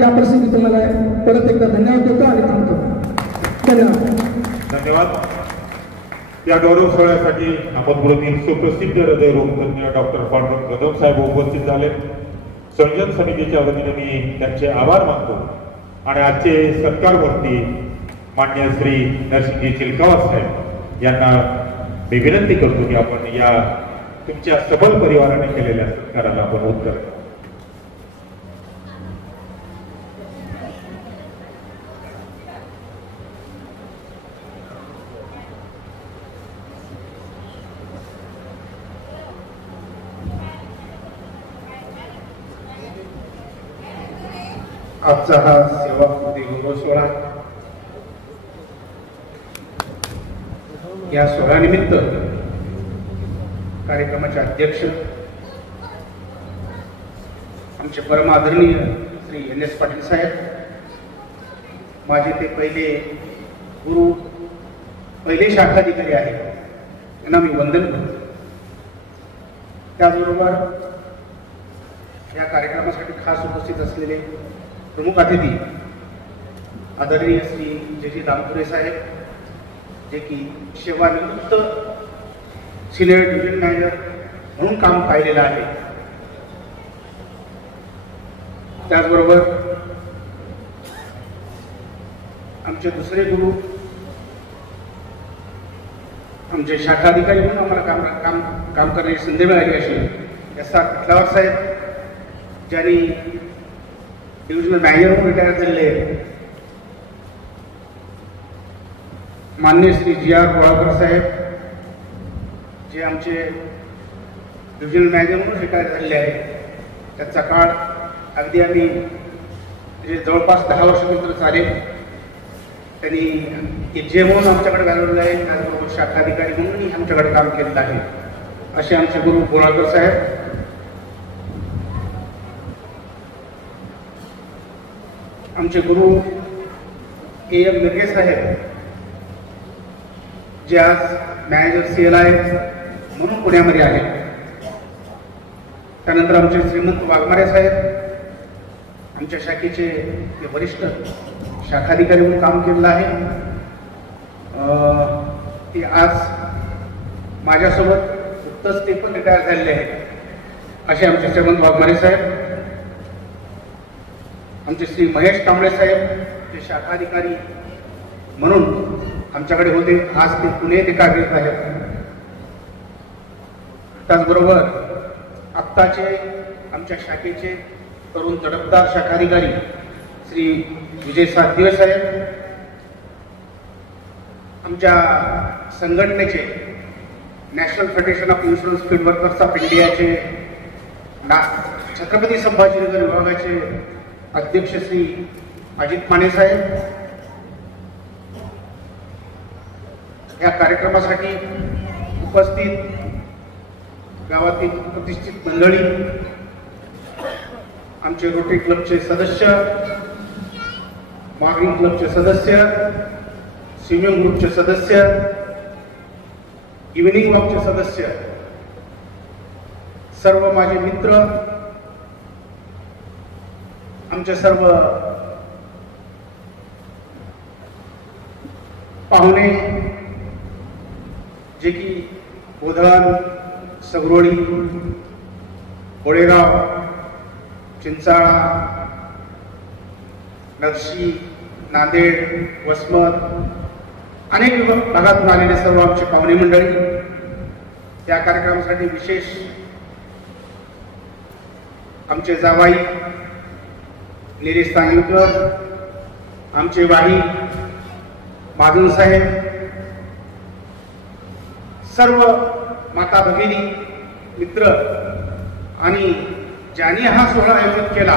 या प्रसंगी तुम्हाला परत एकदा धन्यवाद देतो आणि थांबतो. धन्यवाद. या गौरव सोहळ्यासाठी अहमदपुरातील सुप्रसिद्ध हृदयरोगतज्ञ डॉक्टर पांडुरंग कदम साहेब उपस्थित झाले. संयोजन समितीच्या वतीने मी त्यांचे आभार मानतो आणि आजचे सत्कारमूर्ती मान्य श्री नरसिंहजी चिलकावर साहेब यांना मी विनंती करतो की आपण या तुमच्या सबल परिवाराने केलेल्या सत्काराला आपण उत्तर आजचा हा सेवाकृती गौरव सोहळा या सोहळ्यानिमित्त कार्यक्रमाचे अध्यक्ष आमचे परम आदरणीय श्री NS पाटील साहेब, माझे ते पहिले गुरु, पहिले शाखाधिकारी आहेत, त्यांना मी वंदन करतो. त्याचबरोबर या कार्यक्रमासाठी खास उपस्थित असलेले प्रमुख अतिथी आदरणीय श्री जे दामपुरे साहेब, जे की सेवानिवृत्त सिनियर डिव्हिजन मॅनेजर म्हणून काम पाहिलेलं आहे. त्याचबरोबर आमचे दुसरे गुरु, आमचे शाखाधिकारी म्हणून आम्हाला काम करण्याची संधी मिळाली अशी SR पिठलावर साहेब, ज्यांनी डिव्हिजनल मॅनेजर म्हणून रिटायर झालेले आहेत. मान्य श्री GR गोळाकर साहेब, जे आमचे डिव्हिजनल मॅनेजर म्हणून रिटायर झालेले आहेत. त्याचा काळ अगदी आम्ही जवळपास 10 वर्षानंतर चालेल. त्यांनी जे म्हणून आमच्याकडे घालवलेलं आहे, त्याचबरोबर शाखाधिकारी म्हणूनही आमच्याकडे काम केलेलं आहे. असे आमचे गुरु गोळाकर साहेब, आमचे गुरु AM मिरगे साहेब, जे आज मॅनेजर CLI म्हणून पुण्यामध्ये आहेत. त्यानंतर आमचे श्रीमंत वाघमारे साहेब, आमच्या शाखेचे वरिष्ठ शाखाधिकारी म्हणून काम केलेलं आहे. ते आज माझ्यासोबत नुकतंच ते पण रिटायर झालेले आहेत. असे आमचे श्रीमंत वाघमारे साहेब, आमचे श्री महेश कांबळे साहेब, जे शाखाधिकारी म्हणून आमच्याकडे होते, आज ते पुणे येथे कार्यरत आहेत. त्याचबरोबर आत्ताचे आमच्या शाखेचे तरुण तडफदार शाखाधिकारी श्री विजय सातदिवे साहेब, आमच्या संघटनेचे national federation of insurance field workers of इंडियाचे छत्रपती संभाजीनगर विभागाचे अध्यक्ष श्री अजित माने साहेब, या कार्यक्रमासाठी उपस्थित गावातील प्रतिष्ठित मंडळी, आमचे रोटरी क्लबचे सदस्य, मॉर्निंग क्लबचे सदस्य, स्विमिंग ग्रुपचे सदस्य, इव्हिनिंग वॉकचे सदस्य, सर्व माझे मित्र, आमचे सर्व पाहुणे, जे की बोधन, सगरोळी, कोळेगाव, चिंचाळा, नरशी, नांदेड, वसमत, अनेक भागातून आलेले सर्व आमचे पाहुणे मंडळी, या कार्यक्रमासाठी विशेष आमचे जावाई निलेश सांगलीकर, आमचे वाही महाजन साहेब, सर्व माता भगिनी, मित्र आणि ज्यांनी हा सोहळा आयोजित केला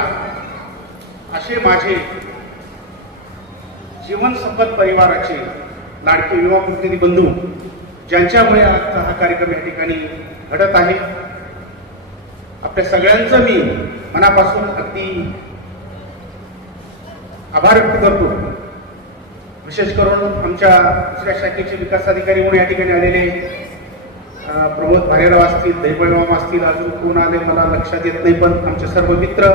असे माझे जीवन संपत परिवाराचे लाडके युवा प्रतिनिधी बंधू, ज्यांच्यामुळे आजचा हा कार्यक्रम या ठिकाणी घडत आहे. आपल्या सगळ्यांचं मी मनापासून अगदी आभार व्यक्त करतो. विशेष करून आमच्या दुसऱ्या शाखेचे विकास अधिकारी म्हणून या ठिकाणी आलेले प्रमोद भारेराव असतील, दैवळराव असतील, अजून कोण आले मला लक्षात येत नाही, पण आमचे सर्व मित्र,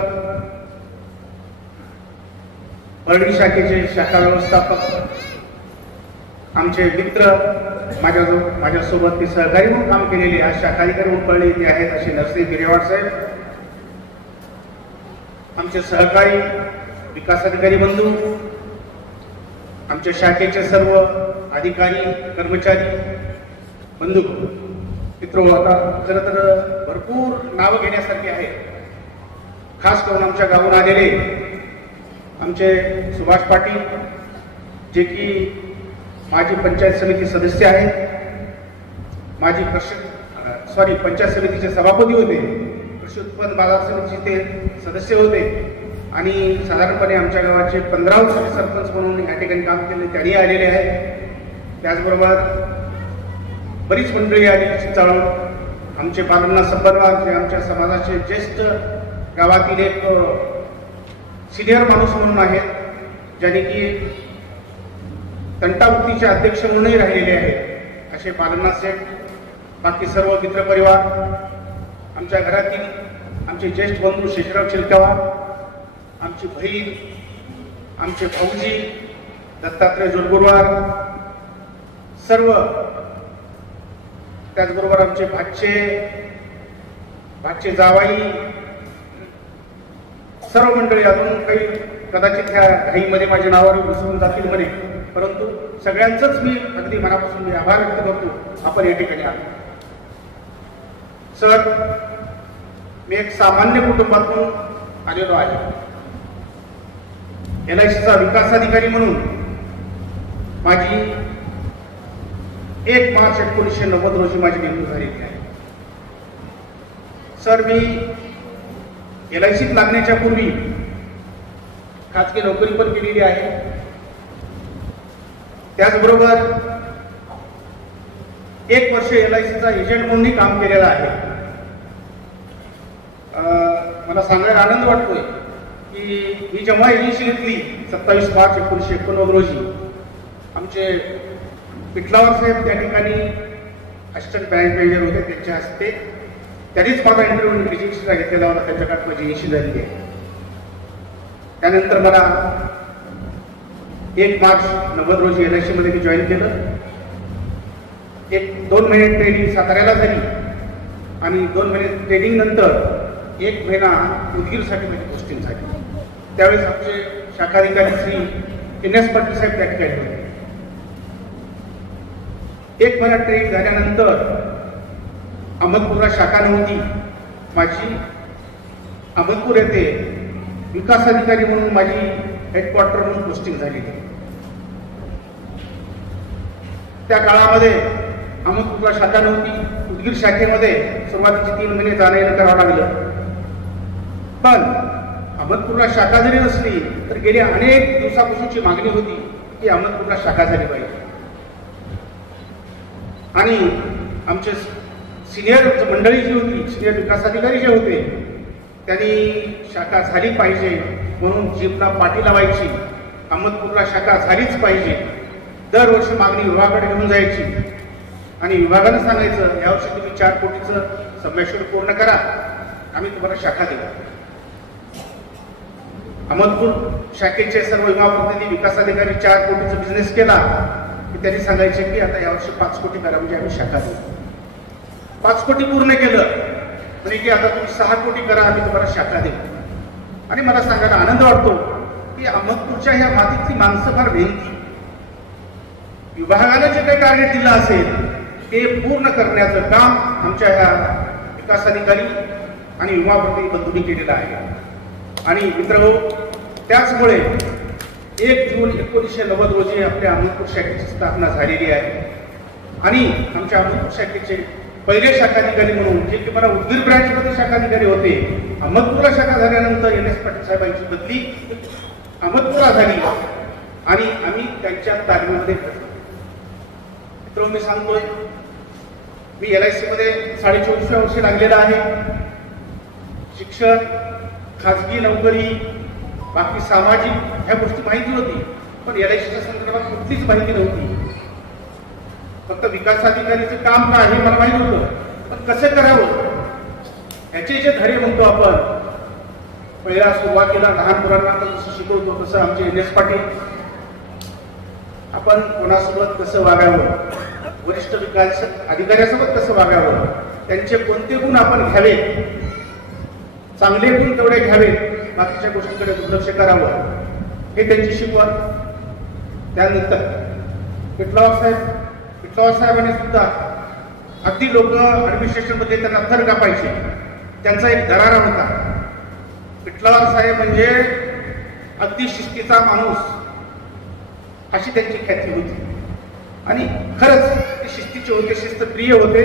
बर्डी शाखेचे शाखा व्यवस्थापक, आमचे मित्र, माझ्यासोबत ते सहकारी म्हणून काम केलेले, आज शाखाधिकारी म्हणून पडले ते आहेत असे नरसिंह गिरेवाड साहेब, आमचे सहकारी विकास अधिकारी बंधू, आमच्या शाखेचे सर्व अधिकारी कर्मचारी बंधू मित्र, आता खरं तर भरपूर नावं घेण्यासारखी आहेत. खास करून आमच्या गावून आलेले आमचे सुभाष पाटील, जे की माजी पंचायत समिती सदस्य आहेत, माजी पंचायत समितीचे सभापती होते, कृषी उत्पन्न बाजार समितीचे ते सदस्य होते आणि साधारणपणे आमच्या गावाचे 15 वर्षाचे सरपंच म्हणून या ठिकाणी काम केले, त्यांनी आलेले आहेत. त्याचबरोबर बरीच मंडळी आली चालून. आमचे बालना संबंधवाद जे आमच्या समाजाचे ज्येष्ठ गावातील एक सिनियर माणूस म्हणून आहेत, ज्याने की तंटामुक्तीचे अध्यक्ष म्हणूनही राहिलेले आहेत, असे बालना सेठ, बाकी सर्व मित्रपरिवार, आमच्या घरातील आमचे ज्येष्ठ बंधू शेषराव चिलकावार, आमची बहीण, आमचे भाऊजी दत्तात्रय जोरगुरवार, सर्व, त्याचबरोबर आमचे भाचे जावाई, सर्व मंडळी. अजून काही कदाचित ह्या घाईमध्ये माझ्या नावावर विसरून जातील म्हणे, परंतु सगळ्यांचंच मी अगदी मनापासून मी आभार व्यक्त करतो आपण या ठिकाणी आलो. सर, मी एक सामान्य कुटुंबातून आलेलो आहे. LICचा विकास अधिकारी म्हणून माझी 1 मार्च 1990 रोजी माझी नेमणूक झालेली आहे. सर, मी LICत लागण्याच्या पूर्वी खाजगी नोकरी पण केलेली आहे. त्याचबरोबर 1 वर्ष LICचा एजंट म्हणूनही काम केलेलं आहे. मला सांगायला आनंद वाटतोय की मी जेव्हा एजन्सी घेतली 27 मार्च 1989 रोजी, आमचे पिठलावर साहेब त्या ठिकाणी असिस्टंट बँक मॅनेजर होते, त्यांच्या हस्ते त्यांनीच माझा इंटरव्ह्यू एजन्सीचा घेतलेला होता. त्यांच्याकडे माझी एजन्सी झालेली आहे. त्यानंतर मला 1 मार्च 90 रोजी LIC मध्ये मी जॉईन केलं. 2 महिने ट्रेनिंग साताऱ्याला झाली आणि 2 महिने ट्रेनिंग नंतर 1 महिना उदगीरसाठी माझी पोस्टिंग झाली. त्यावेळेस आमचे शाखाधिकारी श्री इन्नेस पाटील साहेब त्या ठिकाणी होते. 1 महिना ट्रेनिंग झाल्यानंतर अहमदपूरला शाखा नव्हती. माझी अहमदपूर येथे विकास अधिकारी म्हणून माझी हेडक्वार्टर म्हणून पोस्टिंग झालेली. त्या काळामध्ये अहमदपूरला शाखा नव्हती. उदगीर शाखेमध्ये सुरुवातीचे 3 महिने जाणं येणं करावं लागलं. पण अहमदपूरला शाखा जरी नसली तर गेल्या अनेक दिवसापासूनची मागणी होती की अहमदपूरला शाखा झाली पाहिजे. आणि आमचे सिनियर मंडळी जी होती, सिनियर विकास अधिकारी जे होते, त्यांनी शाखा झाली पाहिजे म्हणून जीपला पाठी लावायची, अहमदपूरला शाखा झालीच पाहिजे. दरवर्षी मागणी विभागाकडे घेऊन जायची आणि विभागानं सांगायचं यावर्षी तुम्ही 4 कोटीचं संमेश्वर पूर्ण करा, आम्ही तुम्हाला शाखा देऊ. अहमदपूर शाखेचे सर्व विभाग प्रतिनिधी विकास अधिकारी 4 कोटीचा बिझनेस केला की त्यांनी सांगायचे की आता यावर्षी 5 कोटी करा म्हणजे आम्ही शाखा देऊ. 5 कोटी पूर्ण केलं म्हणजे की आता तुम्ही 6 कोटी करा, आम्ही तुम्हाला शाखा देऊ. आणि मला सांगायला आनंद वाटतो की अहमदपूरच्या ह्या मातीतली माणसं फार मेहनती. विभागानं जे काही कार्य दिलं असेल ते पूर्ण करण्याचं काम आमच्या ह्या विकास अधिकारी आणि युवा प्रतिनिधी बंधूंनी केलेलं आहे. आणि मित्रहो, त्याचमुळे 1 जून 1990 रोजी आपल्या अहमदपूर शाखेची स्थापना झालेली आहे. आणि आमच्या अहमदपूर शाखेचे पहिले शाखाधिकारी म्हणून, जे की मला उदगीर ब्रँचमध्ये शाखाधिकारी होते, अहमदपूरला शाखा झाल्यानंतर इन्नेस पाटील साहेबांची बदली अहमदपूरला झाली आणि आम्ही त्यांच्या तालमीमध्ये घेतलो. मित्र, मी सांगतोय, मी LIC मध्ये 24.5 वर्ष लागलेला आहे. शिक्षण, खाजगी नोकरी, बाकी सामाजिक ह्या गोष्टी माहिती होती, पण LICच्या संदर्भात कुठलीच माहिती नव्हती. फक्त विकास अधिकारीचं काम काय हे मला माहित होतं, पण कसं करावं ह्याचे जे धडे म्हणतो आपण, पहिल्या सुरुवातीला लहान मुलांना जसं शिकवतो तसं आमचे इन्नेस पाटील, आपण कोणासोबत कसं वागावं, वरिष्ठ विकास अधिकाऱ्यासोबत कसं वागावं, त्यांचे कोणते गुण आपण घ्यावे, चांगले गुण तेवढे घ्यावे, बाकीच्या गोष्टींकडे दुर्लक्ष करावं, हे त्यांची शिकवण. त्यानंतर पिटलावर साहेबांनी सुद्धा अगदी लोक ॲडमिनिस्ट्रेशनमध्ये त्यांना थर कापायचे, त्यांचा एक दरारा होता. पिटलावर साहेब म्हणजे अगदी शिस्तीचा माणूस अशी त्यांची ख्याती होती. आणि खरंच ते शिस्तीचे होते, शिस्तप्रिय होते.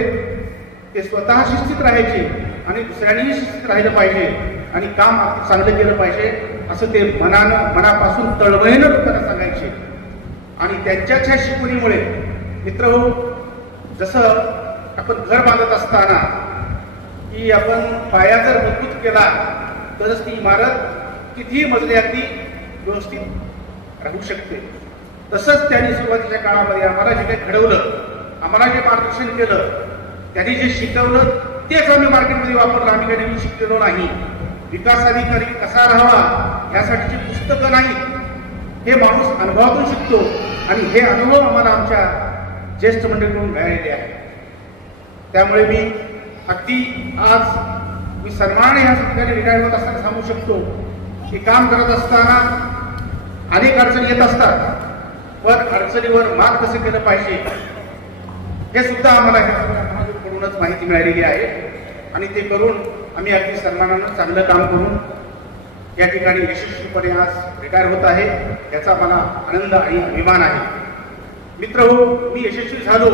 ते स्वतः शिस्तीत राहायचे आणि दुसऱ्यांनीही शिस्तीत राहिलं पाहिजे आणि काम चांगलं केलं पाहिजे असं ते मनापासून तळमळीनं लोकांना सांगायचे. आणि त्यांच्याच ह्या शिकवणीमुळे मित्रहो, जसं आपण घर बांधत असताना की आपण पाया जर मजबूत केला तरच ती इमारत कितीही मजली अगदी व्यवस्थित राहू शकते. तसंच त्यांनी सुरुवातीच्या काळामध्ये आम्हाला जे काही घडवलं, आम्हाला जे मार्गदर्शन केलं, त्यांनी जे शिकवलं तेच आम्ही मार्केटमध्ये वापरलं. आम्ही काही नवीन शिकलेलो नाही. विकास अधिकारी कसा राहावा यासाठीची पुस्तकं नाही, हे माणूस अनुभवातून शिकतो आणि हे अनुभव आम्हाला आमच्या ज्येष्ठ मंडळीकडून मिळालेले आहे. त्यामुळे मी अगदी आज मी सन्मानाने या ठिकाणी रिटायर होत असताना सांगू शकतो की काम करत असताना अनेक अडचणी येत असतात, पण अडचणीवर मात कसं केलं पाहिजे हे सुद्धा आम्हाला कडूनच माहिती मिळालेली आहे. आणि ते करून आम्ही अगदी सन्मानानं चांगलं काम करून या ठिकाणी यशस्वीपणे आज रिटायर होत आहे, याचा मला आनंद आणि अभिमान आहे. मित्रहो, मी यशस्वी झालो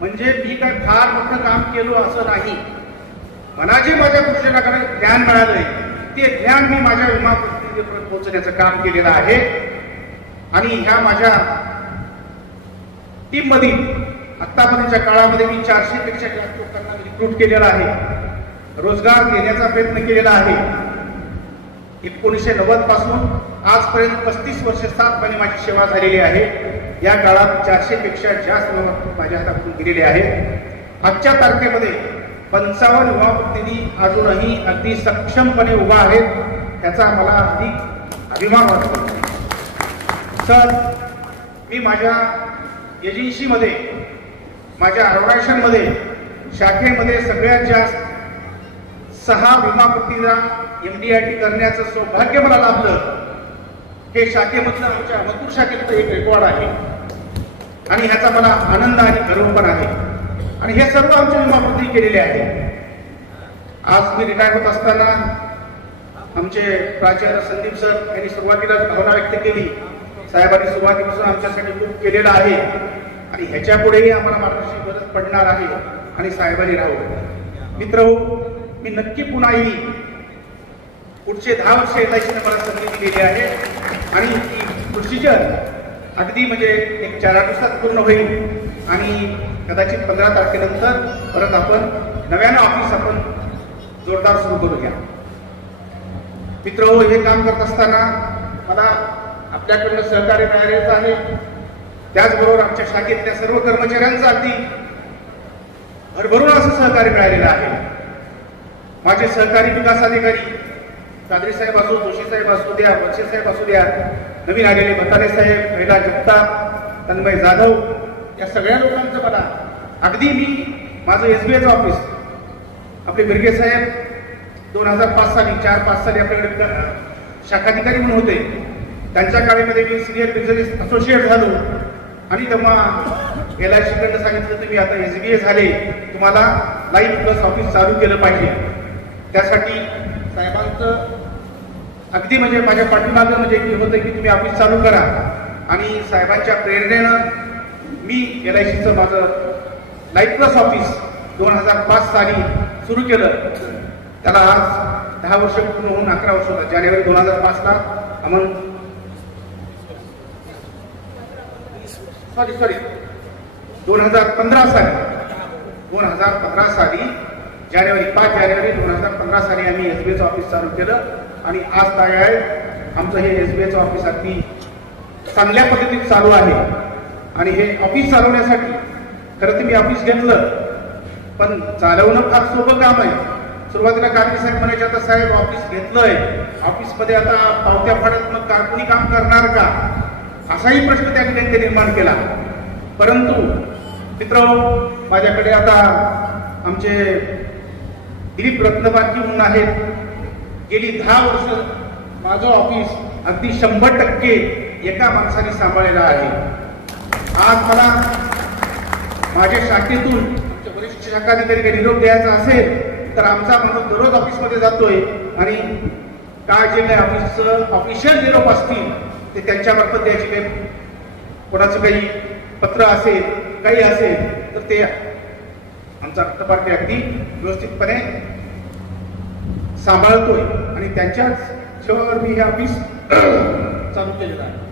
म्हणजे मी काय फार मोठं काम केलो असं नाही. मला जे माझ्या पुरुषाकडे ज्ञान मिळालंय ते ज्ञान मी माझ्या विमा परिस्थितीपर्यंत पोहोचण्याचं काम केलेलं आहे. आणि ह्या माझ्या टीम मधील आतापर्यंतच्या काळामध्ये मी 400 पेक्षा जास्त लोकांना रिक्रूट केलेला आहे, रोजगार देण्याचा प्रयत्न केलेला आहे. 1990 पासून आजपर्यंत 35 वर्ष 7 महिने माझी सेवा झालेली आहे. या काळात 400 पेक्षा जास्त युवा माझ्या हातातून गेलेले आहेत. आजच्या तारखेमध्ये 55 युवा प्रतिनिधी अजूनही अगदी सक्षमपणे उभा आहेत, त्याचा मला अधिक अभिमान वाटतो. सर, मी माझ्या एजन्सीमध्ये, माझ्या ऑर्गनायझेशनमध्ये, शाखेमध्ये सगळ्यात जास्त 6 विमा प्रतिनिधीला MDRT करण्याचं सौभाग्य मला लाभलं. हे शाखेमधलं आमच्या मथुर शाखेतलं एक रेकॉर्ड आहे आणि ह्याचा मला आनंद आणि गर्व पण आहे. आणि हे सर्व आमच्या विमा प्रतिनिधी केलेले आहे. आज मी रिटायर होत असताना आमचे प्राचार्य संदीप सर यांनी सुरुवातीला भावना व्यक्त केली. साहेबांनी सुरुवातीपासून आमच्यासाठी खूप केलेलं आहे आणि ह्याच्या पुढेही आम्हाला मार्गदर्शन गरज पडणार आहे आणि साहेबांनी राहू. मित्रहो, मी नक्की पुन्हा येईल. पुढचे 10 वर्ष LICने मला संधी दिलेली आहे आणि ती प्रोसिजर अगदी म्हणजे एक 4-8 दिवसात पूर्ण होईल आणि कदाचित 15 तारखेनंतर परत आपण नव्यानं ऑफिस आपण जोरदार सुरू करूया. मित्रहो, हे काम करत असताना मला आपल्याकडून सहकार्य मिळालेलं आहे. त्याचबरोबर आमच्या शाखेतल्या सर्व कर्मचाऱ्यांचं अगदी भरभरून असं सहकार्य मिळालेलं आहे. माझे सहकारी विकास अधिकारी कादरी साहेब असो, जोशी साहेब असू द्या, बक्षे साहेब असू द्या, नवीन आलेले भतारे साहेब, कैलास जगताप, तन्मय जाधव, या सगळ्या लोकांचं मला अगदी मी माझं SBIचं ऑफिस, आपले बिर्गे साहेब 2005 साली 4-5 साली आपल्याकडे शाखाधिकारी म्हणून होते. त्यांच्या काळामध्ये मी सिनियर बिझनेस असोसिएट झालो आणि तेव्हा LICकडनं सांगितलं तुम्ही आता SBI झाले, तुम्हाला लाईफ प्लस ऑफिस चालू केलं पाहिजे. त्यासाठी साहेबांचं अगदी म्हणजे माझ्या पाठीमागं म्हणजे की होतं की तुम्ही ऑफिस चालू करा आणि साहेबांच्या प्रेरणेनं मी LICचं माझं लाईफ प्लस ऑफिस 2005 साली सुरू केलं. त्याला आज 10 वर्ष पूर्ण होऊन 11 वर्ष होतात. जानेवारी 2005ला आम्हाला 2015 साली जानेवारी 5 जानेवारी 2015 साली आम्ही SBIचं ऑफिस चालू केलं आणि आज काय आहे आमचं हे SBIचं ऑफिस अगदी चांगल्या पद्धतीत चालू आहे. आणि हे ऑफिस चालवण्यासाठी खरं तर मी ऑफिस घेतलं पण चालवणं फार सोपं काम आहे. सुरुवातीला कादरी साहेब म्हणायचे आता साहेब ऑफिस घेतलंय, ऑफिसमध्ये आता पावत्या फाडत मग कारकुनी काम करणार का, असाही प्रश्न त्या ठिकाणी निर्माण केला. परंतु मित्रांनो, माझ्याकडे आता आमचे दिलीप रत्नबाजी म्हणून आहेत. गेली 10 वर्ष माझं ऑफिस अगदी 100% एका माणसाने सांभाळलेला आहे. आज मला माझ्या शाखेतून आमच्या वरिष्ठ शाखाधिकारी काही निरोप द्यायचा असेल तर आमचा माणूस दररोज ऑफिसमध्ये जातोय आणि काय जे काही ऑफिशियल निरोप असतील ते त्यांच्यामार्फत द्यायची काही कोणाचं काही पत्र असेल काही असेल तर ते आमचा रक्तपार्टी अगदी व्यवस्थितपणे सांभाळतोय आणि त्यांच्याच सेवावर मी हे ऑफिस चालू केलेलं आहे.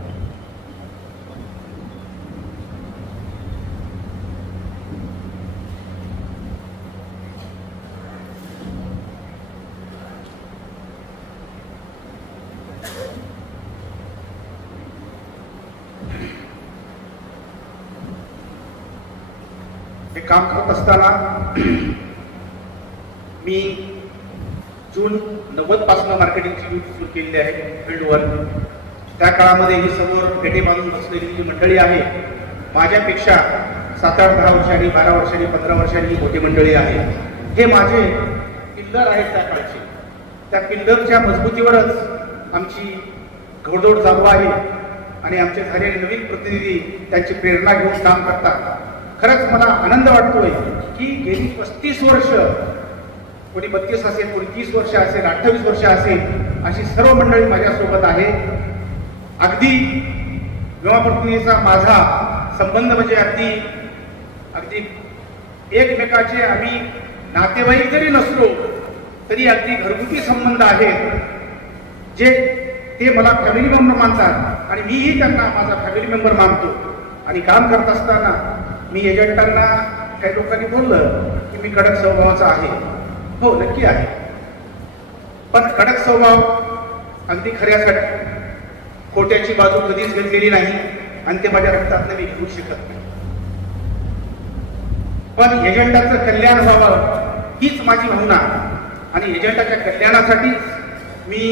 हे काम करत असताना मी जून 90 पासून मार्केटिंगची ड्युटी सुरू केलेली आहे फील्डवर. त्या काळामध्ये ही समोर पेटे बांधून बसलेली जी मंडळी आहे माझ्यापेक्षा 7-8, 10 वर्षांनी, 12 वर्षांनी, 15 वर्षांनी ही मोठी मंडळी आहे. हे माझे पिल्लर आहेत त्या काळचे. त्या पिल्लरच्या मजबूतीवरच आमची घोडदौड चालू आहे आणि आमचे झालेले नवीन प्रतिनिधी त्यांची प्रेरणा घेऊन काम करतात. खरंच मला आनंद वाटतोय की गेली 35 वर्ष, कोणी 32 असेल, कोणी 30 वर्ष असेल, 28 वर्ष असेल, अशी सर्व मंडळी माझ्यासोबत आहे. अगदी विवाहपत्नीचा माझा संबंध म्हणजे अगदी एकमेकाचे आम्ही नातेवाईक जरी नसलो तरी अगदी घरगुती संबंध आहेत जे ते मला फॅमिली मेंबर मानतात आणि मीही त्यांना माझा फॅमिली मेंबर मानतो. आणि काम करत असताना मी एजंटांना काही लोकांनी बोललं की मी कडक स्वभावाचा आहे. हो, नक्की आहे. पण कडक स्वभाव अगदी खऱ्यासाठी खोट्याची बाजू कधीच घेतलेली नाही आणि ते माझ्या रक्तातनं मी घेऊ शकत नाही. पण एजंटाचं कल्याण व्हावं हीच माझी भावना आणि एजंटाच्या कल्याणासाठीच मी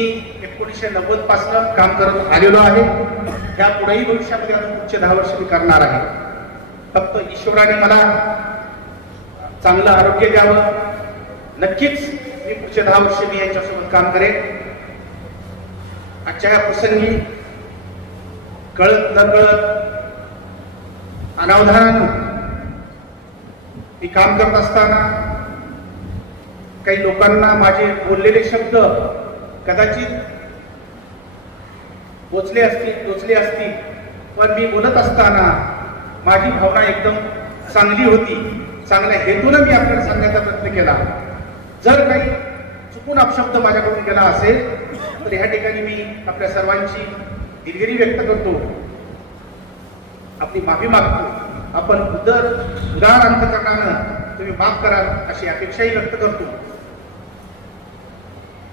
1990 पासून काम करत आलेलो आहे. ह्या पुढेही भविष्यामध्ये पुढचे 10 वर्ष मी करणार आहे. फक्त ईश्वराने मला चांगलं आरोग्य द्यावं. नक्कीच मी पुढचे 10 वर्ष मी यांच्यासोबत काम करेन. आजच्या या प्रसंगी कळत न कळत अनावधानानं मी काम करत असताना काही लोकांना माझे बोललेले शब्द कदाचित टोचले असतील, पण मी बोलत असताना माझी भावना एकदम चांगली होती. चांगल्या हेतूनं मी आपल्याला सांगण्याचा प्रयत्न केला. जर काही चुकून अपशब्द माझ्याकडून केला असेल तर ह्या ठिकाणी मी आपल्या सर्वांची दिलगिरी व्यक्त करतो, आपली माफी मागतो. आपण उदार अंतकरणानं तुम्ही माफ कराल अशी अपेक्षाही व्यक्त करतो.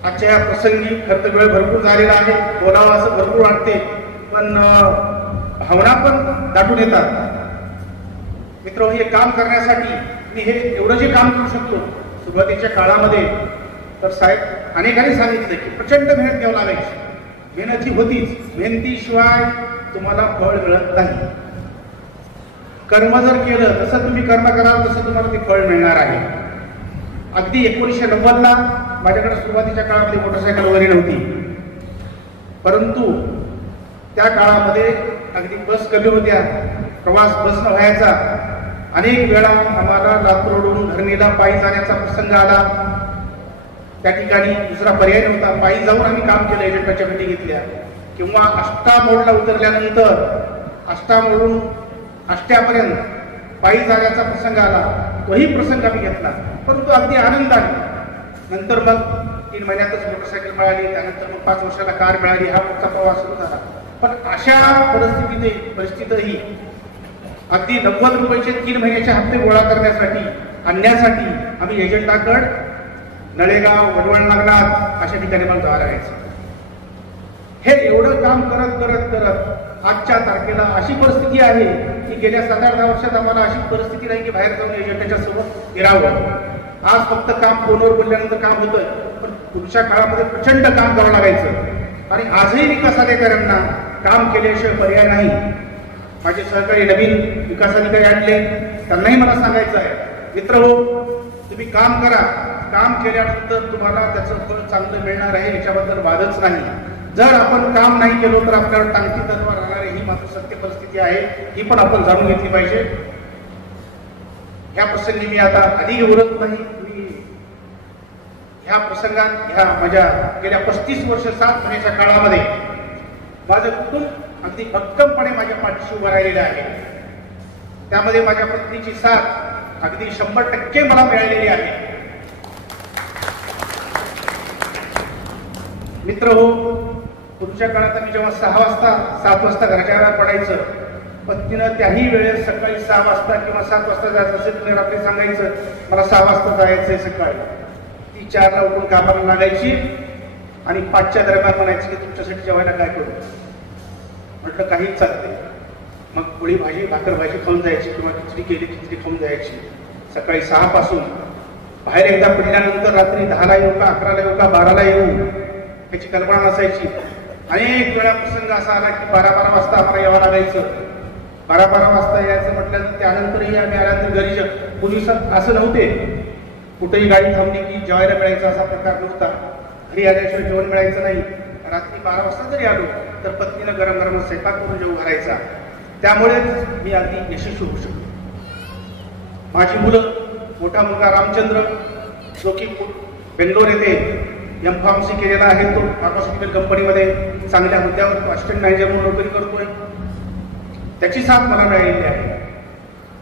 आजच्या या प्रसंगी खरं तर वेळ भरपूर झालेला आहे, बोलावं असं भरपूर वाटते, पण भावना पण दाटून येतात. मित्र, हे काम करण्यासाठी मी हे एवढं जे काम करू शकतो सुरुवातीच्या काळामध्ये तर साहेब अनेकांनी सांगितलं की प्रचंड मेहनत घ्यावी लागायची. मेहनत ही होतीच, मेहनतीशिवाय तुम्हाला फळ मिळत नाही. कर्म जर केलं जसं तुम्ही कर्म कराल तसं तुम्हाला ते फळ मिळणार आहे. अगदी 1990ला माझ्याकडे सुरुवातीच्या काळामध्ये मोटरसायकल वगैरे नव्हती, परंतु त्या काळामध्ये अगदी बस कमी होत्या, प्रवास बसनं व्हायचा. अनेक वेळा आम्हाला लातूरवरून धरणीला पायी जाण्याचा प्रसंग आला. त्या ठिकाणी दुसरा पर्याय नव्हता, पायी जाऊन आम्ही काम केलं, एजंटाच्या भेटी घेतल्या. किंवा आष्टा मोडला उतरल्यानंतर आष्टा मोडून आष्ट्यापर्यंत पायी जाण्याचा प्रसंग आला, तोही प्रसंग आम्ही घेतला, परंतु अगदी आनंदाने. नंतर मग 3 महिन्यातच मोटरसायकल मिळाली, त्यानंतर मग 5 वर्षाला कार मिळाली, हा पुढचा प्रवास सुरू झाला. पण अशा परिस्थितीतही अगदी 90 रुपयाचे 3 महिन्याचे हप्ते गोळा आणण्यासाठी आम्ही एजंटाकडे नळेगाव, वडवण नागनाथ अशा ठिकाणी मला जावं लागायचं. हे एवढं काम करत आजच्या तारखेला अशी परिस्थिती आहे की गेल्या 7-8 वर्षात आम्हाला अशी परिस्थिती नाही की बाहेर जाऊन एजंटाच्या सोबत फिरावं. आज फक्त काम फोनवर बोलल्यानंतर काम होतं, पण पुढच्या काळामध्ये प्रचंड काम करावं लागायचं. आणि आजही विकास अधिकाऱ्यांना काम केल्याशिवाय पर्याय नाही. माझे सहकारी नवीन विकास अधिकारी आणले, त्यांनाही मला सांगायचं आहे, मित्र हो, तुम्ही काम करा. काम केल्यानंतर तुम्हाला त्याचं फळ चांगलं मिळणार आहे, याच्याबद्दल वादच नाही. जर आपण काम नाही केलो तर आपल्यावर टांगती तलवार सत्य परिस्थिती आहे ही पण आपण जाणून घेतली पाहिजे. ह्या प्रसंगी मी आता अधिक बोलत नाही. मी ह्या प्रसंगात ह्या माझ्या गेल्या 35 वर्ष 7 महिन्याच्या काळामध्ये माझं कुटुंब अगदी भक्कमपणे माझ्या पाठीशी उभं राहिलेलं आहे. त्यामध्ये माझ्या पत्नीची साथ अगदी 100% मला मिळालेली आहे. मित्र हो, पुढच्या काळात आम्ही जेव्हा 6 वाजता 7 वाजता घराच्या बाहेर पडायचं, पत्नीनं त्याही वेळेस सकाळी 6 वाजता किंवा 7 वाजता जायचं असेल तर रात्री सांगायचं मला 6 वाजता जायचंय सकाळी. ती 4ला उठून कामाला लागायची आणि 5च्या दरम्यान म्हणायची की तुमच्यासाठी जेवायला काय करू. म्हटलं काहीच चालते. मग पोळी भाजी भाकर भाजी खाऊन जायची किंवा खिचडी केली खिचडी खाऊन जायची. सकाळी 6 पासून बाहेर एकदा पडल्यानंतर रात्री 10ला येऊ का 11ला येऊ का 12ला येऊ याची कल्पना नसायची. अनेक वेळा प्रसंग असा आला की 12-12 वाजता आम्हाला यावं लागायचं. 12-12 वाजता यायचं म्हटल्यानंतर त्यानंतरही आम्ही आल्यानंतर घरी पूर्वी असं नव्हते कुठेही गाडी थांबली की जेवायला मिळायचा असा प्रकार नव्हता. घरी आल्याशिवाय जेवण मिळायचं नाही. रात्री 12 वाजता जरी आलो तर पत्नीनं गरम गरम स्वयंपाक करून जेवू घालायचा. त्यामुळेच मी अगदी यशस्वी होऊ शकतो. माझी मुलं, मोठा मुलगा रामचंद्र जो की बेंगलोर येथे M.Pharmacy केलेला आहे, तो फार्मास्युटिकल कंपनीमध्ये चांगल्या हुद्द्यावर असिस्टंट मॅनेजर म्हणून नोकरी करतोय. त्याची साथ मला मिळालेली आहे.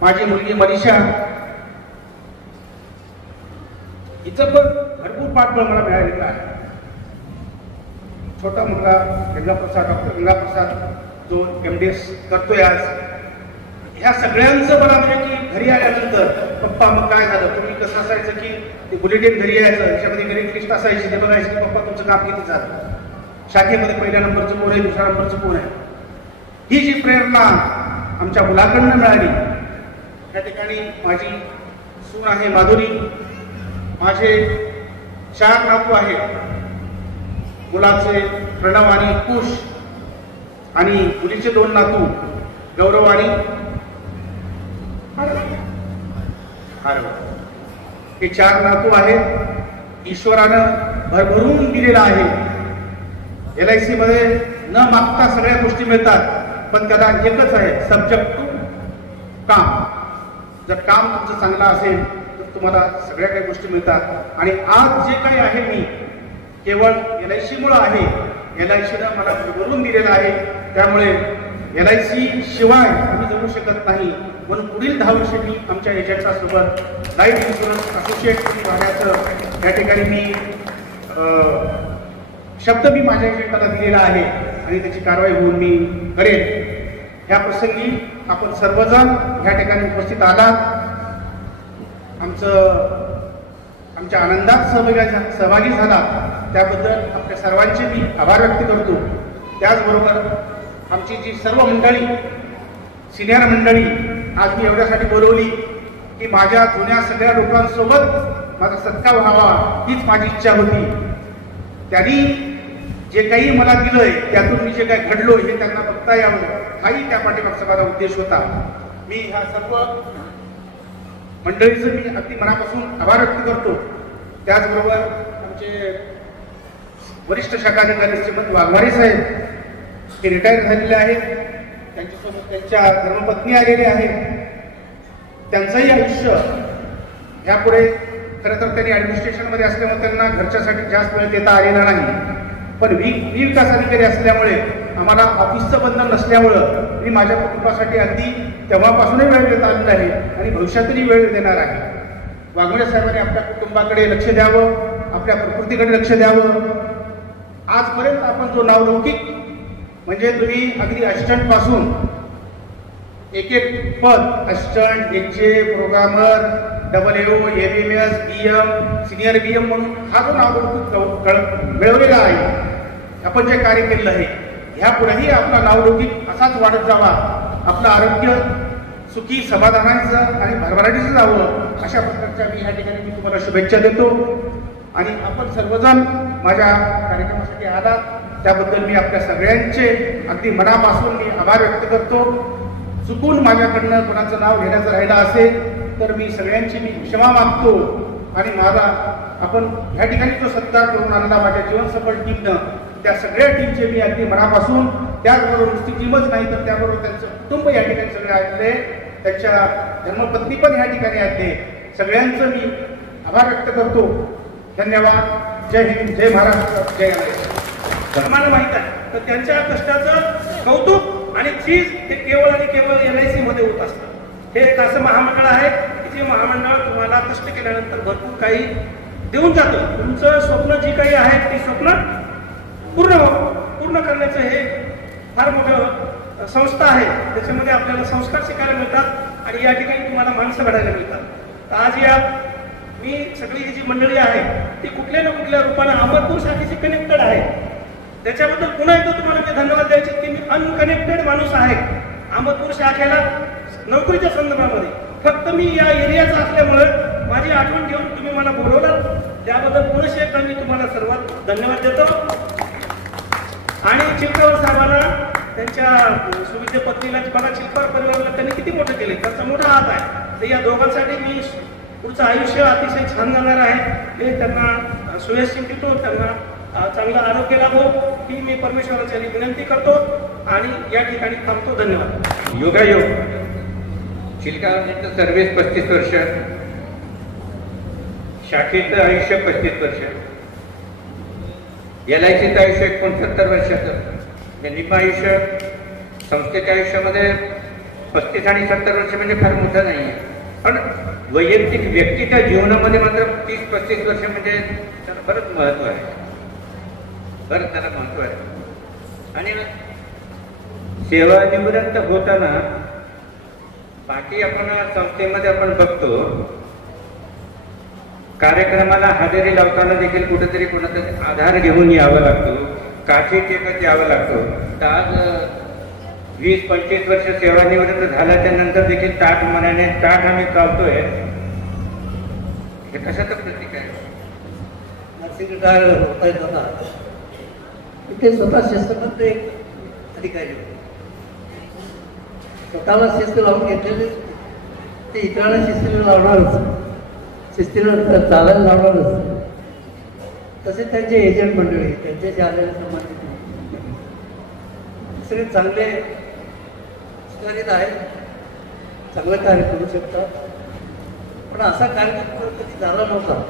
माझी मुलगी मनीषा हिचं पण भरपूर पाठबळ मला मिळालेलं आहे. छोटा मुलगा गंगाप्रसाद, डॉक्टर गंगाप्रसाद जो MDS करतोय आज. ह्या सगळ्यांचं मला म्हणजे की घरी आल्यानंतर पप्पा मग काय झालं, तुम्ही कसं असायचं की ते बुलेटिन घरी यायचं, त्याच्यामध्ये घरी लिस्ट असायची, ते बघायचं की पप्पा तुमचं काम किती झालं, शाखेमध्ये पहिल्या नंबरचं कोण आहे, दुसऱ्या नंबरचं कोण आहे. ही जी प्रेरणा आमच्या मुलाकडनं मिळाली. त्या ठिकाणी माझी सून आहे माधुरी, माझे 4 नातू आहेत. मुलाचे प्रणव आणि कुश आणि मुलीचे 2 नातू गौरव आणि हे 4 नातू आहेत. ईश्वरानं भरभरून दिलेला आहे. LIC मध्ये न मागता सगळ्या गोष्टी मिळतात, पण त्याला एकच आहे सब्जेक्ट टू काम. जर काम तुमचं चांगलं असेल तर तुम्हाला सगळ्या काही गोष्टी मिळतात. आणि आज जे काही आहे मी केवळ LIC मुळे आहे. LICनं मला भरभरून दिलेलं आहे. त्यामुळे LIC शिवाय आम्ही जगू शकत नाही. म्हणून पुढील 10 वर्ष मी आमच्या एजंटासोबत लाईफ इन्शुरन्स असोसिएट राहण्याचं या ठिकाणी मी शब्द मी माझ्या एजंटाला दिलेला आहे आणि त्याची कारवाई होऊन मी करेन. ह्या प्रसंगी आपण सर्वजण या ठिकाणी उपस्थित आलात. आमच्या आनंदात सहभागी झाला त्याबद्दल आपल्या सर्वांचे मी आभार व्यक्त करतो. त्याचबरोबर आमची जी सर्व मंडळी, सिनियर मंडळी आज मी एवढ्यासाठी बोलवली की माझ्या जुन्या सगळ्या लोकांसोबत माझा सत्कार व्हावा हीच माझी इच्छा होती. त्यांनी जे काही मला दिलंय त्यातून मी जे काही घडलो हे त्यांना बघता यावं हाही त्या पाठीमागचा माझा उद्देश होता. मी ह्या सर्व मंडळीचं मी अगदी मनापासून आभार व्यक्त करतो. त्याचबरोबर आमचे वरिष्ठ शाखाधिकारी श्रीमंत वाघमारे साहेब हे रिटायर झालेले आहेत. त्यांच्यासोबत त्यांच्या धर्मपत्नी आलेल्या आहेत. त्यांचंही आयुष्य यापुढे खरं तर त्यांनी ॲडमिनिस्ट्रेशनमध्ये असल्यामुळे त्यांना घरच्यासाठी जास्त वेळ देता आलेला नाही. पण विकास अधिकारी असल्यामुळे आम्हाला ऑफिसचं बंधन नसल्यामुळं मी माझ्या कुटुंबासाठी अगदी तेव्हापासूनही वेळ देता आलेला आहे आणि भविष्यातही वेळ देणार आहे. वाघमारे साहेबांनी आपल्या कुटुंबाकडे लक्ष द्यावं, आपल्या प्रकृतीकडे लक्ष द्यावं. आजपर्यंत आपण जो नावलौकिक म्हणजे तुम्ही अगदी असिस्टंट पासून एक पद assistant, HA, programmer, AO, ABMS, BM, senior BM म्हणून हा जो नावलौकिक मिळवलेला आहे, आपण जे कार्य केलेलं आहे ह्यापुढेही आपला नावलौकिक असाच वाढत जावा. आपलं आरोग्य सुखी समाधानाचं आणि भरभराटीचं जावं अशा प्रकारच्या मी ह्या ठिकाणी मी तुम्हाला शुभेच्छा देतो. आणि आपण सर्वजण माझ्या कार्यक्रमासाठी आलात त्याबद्दल मी आपल्या सगळ्यांचे अगदी मनापासून मी आभार व्यक्त करतो. चुकून माझ्याकडनं कोणाचं नाव घेण्याचं राहिलं असेल तर मी सगळ्यांची मी क्षमा मागतो. आणि माझा आपण ह्या ठिकाणी जो सत्कार करून आणला माझ्या जीवन सफळ टीमनं त्या सगळ्या टीमचे मी अगदी मनापासून त्याचबरोबर नुसती टीमच नाही तर त्याबरोबर त्यांचं कुटुंब या ठिकाणी सगळे आलेले, त्यांच्या धर्मपत्नी पण या ठिकाणी आले. सगळ्यांचं मी आभार व्यक्त करतो. धन्यवाद. जय हिंद, जय महाराष्ट्र, जय गणेश. आम्हाला माहित आहे तर त्यांच्या कष्टाचं कौतुक आणि चीज हे केवळ आणि केवळ LIC मध्ये होत असतं. हे एक असं महामंडळ आहे की जे महामंडळ तुम्हाला कष्ट केल्यानंतर भरपूर काही देऊन जातं. तुमचं स्वप्न जी काही आहेत ती स्वप्न पूर्ण करण्याचं हे फार मोठं संस्था आहे. त्याच्यामध्ये आपल्याला संस्कार शिकायला मिळतात आणि या ठिकाणी तुम्हाला माणसं घडायला मिळतात. तर आज या मी सगळी ही जी मंडळी आहे ती कुठल्या ना कुठल्या रूपाने अहमदपूर शाखेशी कनेक्टेड आहे. त्याच्याबद्दल पुन्हा एकदा तुम्हाला मी धन्यवाद द्यायचे की मी अनकनेक्टेड माणूस आहे. अहमदपूर शाखेला नोकरीच्या संदर्भामध्ये फक्त मी या एरियाचा असल्यामुळे माझी आठवण घेऊन तुम्ही मला बोलवलं, त्याबद्दल पुन्हा एकदा मी तुम्हाला सर्वात धन्यवाद देतो. आणि चिलकावर साहेबांना त्यांच्या सुविधे पत्नीला बघा, चिलकावर परिवाराला त्यांनी किती मोठं केले, त्यांचा मोठा हात आहे. तर या दोघांसाठी मी पुढचं आयुष्य अतिशय छान जाणार आहे. मी त्यांना सुयश देतो, त्यांना चांगलं आरोग्य लाभो ही मी परमेश्वराची विनंती करतो आणि या ठिकाणी थांबतो. धन्यवाद. योगायोग चिलकावरचं सर्व्हिस 35 वर्ष, शाखेचं आयुष्य 35 वर्ष, LICचं आयुष्य 69 वर्षाचं. निम्म आयुष्य संस्थेच्या आयुष्यामध्ये 35 आणि 70 वर्ष म्हणजे फार मोठं नाही आहे. पण वैयक्तिक व्यक्तीच्या जीवनामध्ये मात्र 30-35 वर्ष म्हणजे त्याला बरंच महत्व आहे, बरंच त्याला महत्व आहे. आणि सेवानिवृत्त होताना बाकी आपण संस्थेमध्ये आपण बघतो कार्यक्रमाला हजेरी लावताना देखील कुठेतरी कोणाचा आधार घेऊन यावं लागतो, काठी टेकत यावं लागतं. तर आज 20-25 वर्ष सेवानिवृत्त झाल्याच्या नंतर देखील ताठ मनाने ताठ आम्ही चालतोय. हे कशाचं प्रतीक आहे? नर्सिंग रिटायर होता येत होता तिथे स्वतः शिस्तबद्ध एक अधिकारी होते. स्वतःला शिस्त लावून घेतलेले ते इतरांना शिस्तीला लावणारच, शिस्तीला चालायला लावणारच. तसेच त्यांचे एजंट मंडळी, त्यांच्याशी आलेले संबंधित सगळे चांगले सुधारित आहेत, चांगलं कार्य करू शकतात. पण असा कार्यक्रम कधी झाला नव्हता.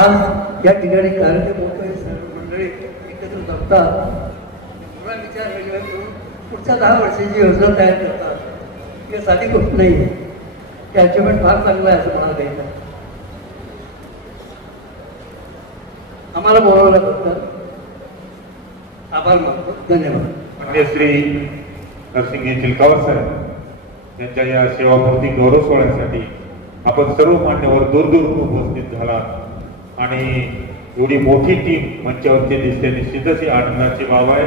आज या ठिकाणी कार्यक्रम होतोय, सर्व मंडळी एकत्र जमतात, पुन्हा विचार वेगवेगळे करून पुढच्या 10 वर्षाची योजना तयार करतात. ही साधी गोष्ट नाही आहे. ते अचिव्हमेंट फार चांगलं आहे असं मला द्यायचं. आम्हाला बोलवल्याबद्दल आभार मानतो. धन्यवाद. माननीय श्री नरसिंह चिलकावर साहेब यांच्या या सेवापूर्ती गौरव सोहळ्यासाठी आपण सर्व मान्यवर दूर उपस्थित झाला आणि एवढी मोठी टीम मंचावरती दिसते, निश्चितच ही आनंदाची बाब आहे.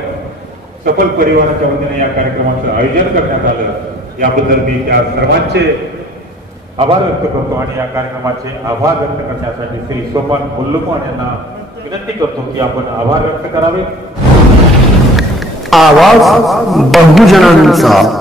सफल परिवाराच्या वतीने या कार्यक्रमाचं आयोजन करण्यात आलं याबद्दल मी त्या सर्वांचे आभार व्यक्त करतो आणि या कार्यक्रमाचे आभार व्यक्त करण्यासाठी श्री सोपान मुल्लुमान यांना विनंती करतो की आपण आभार व्यक्त करावे. आवाज बहुजनांचा.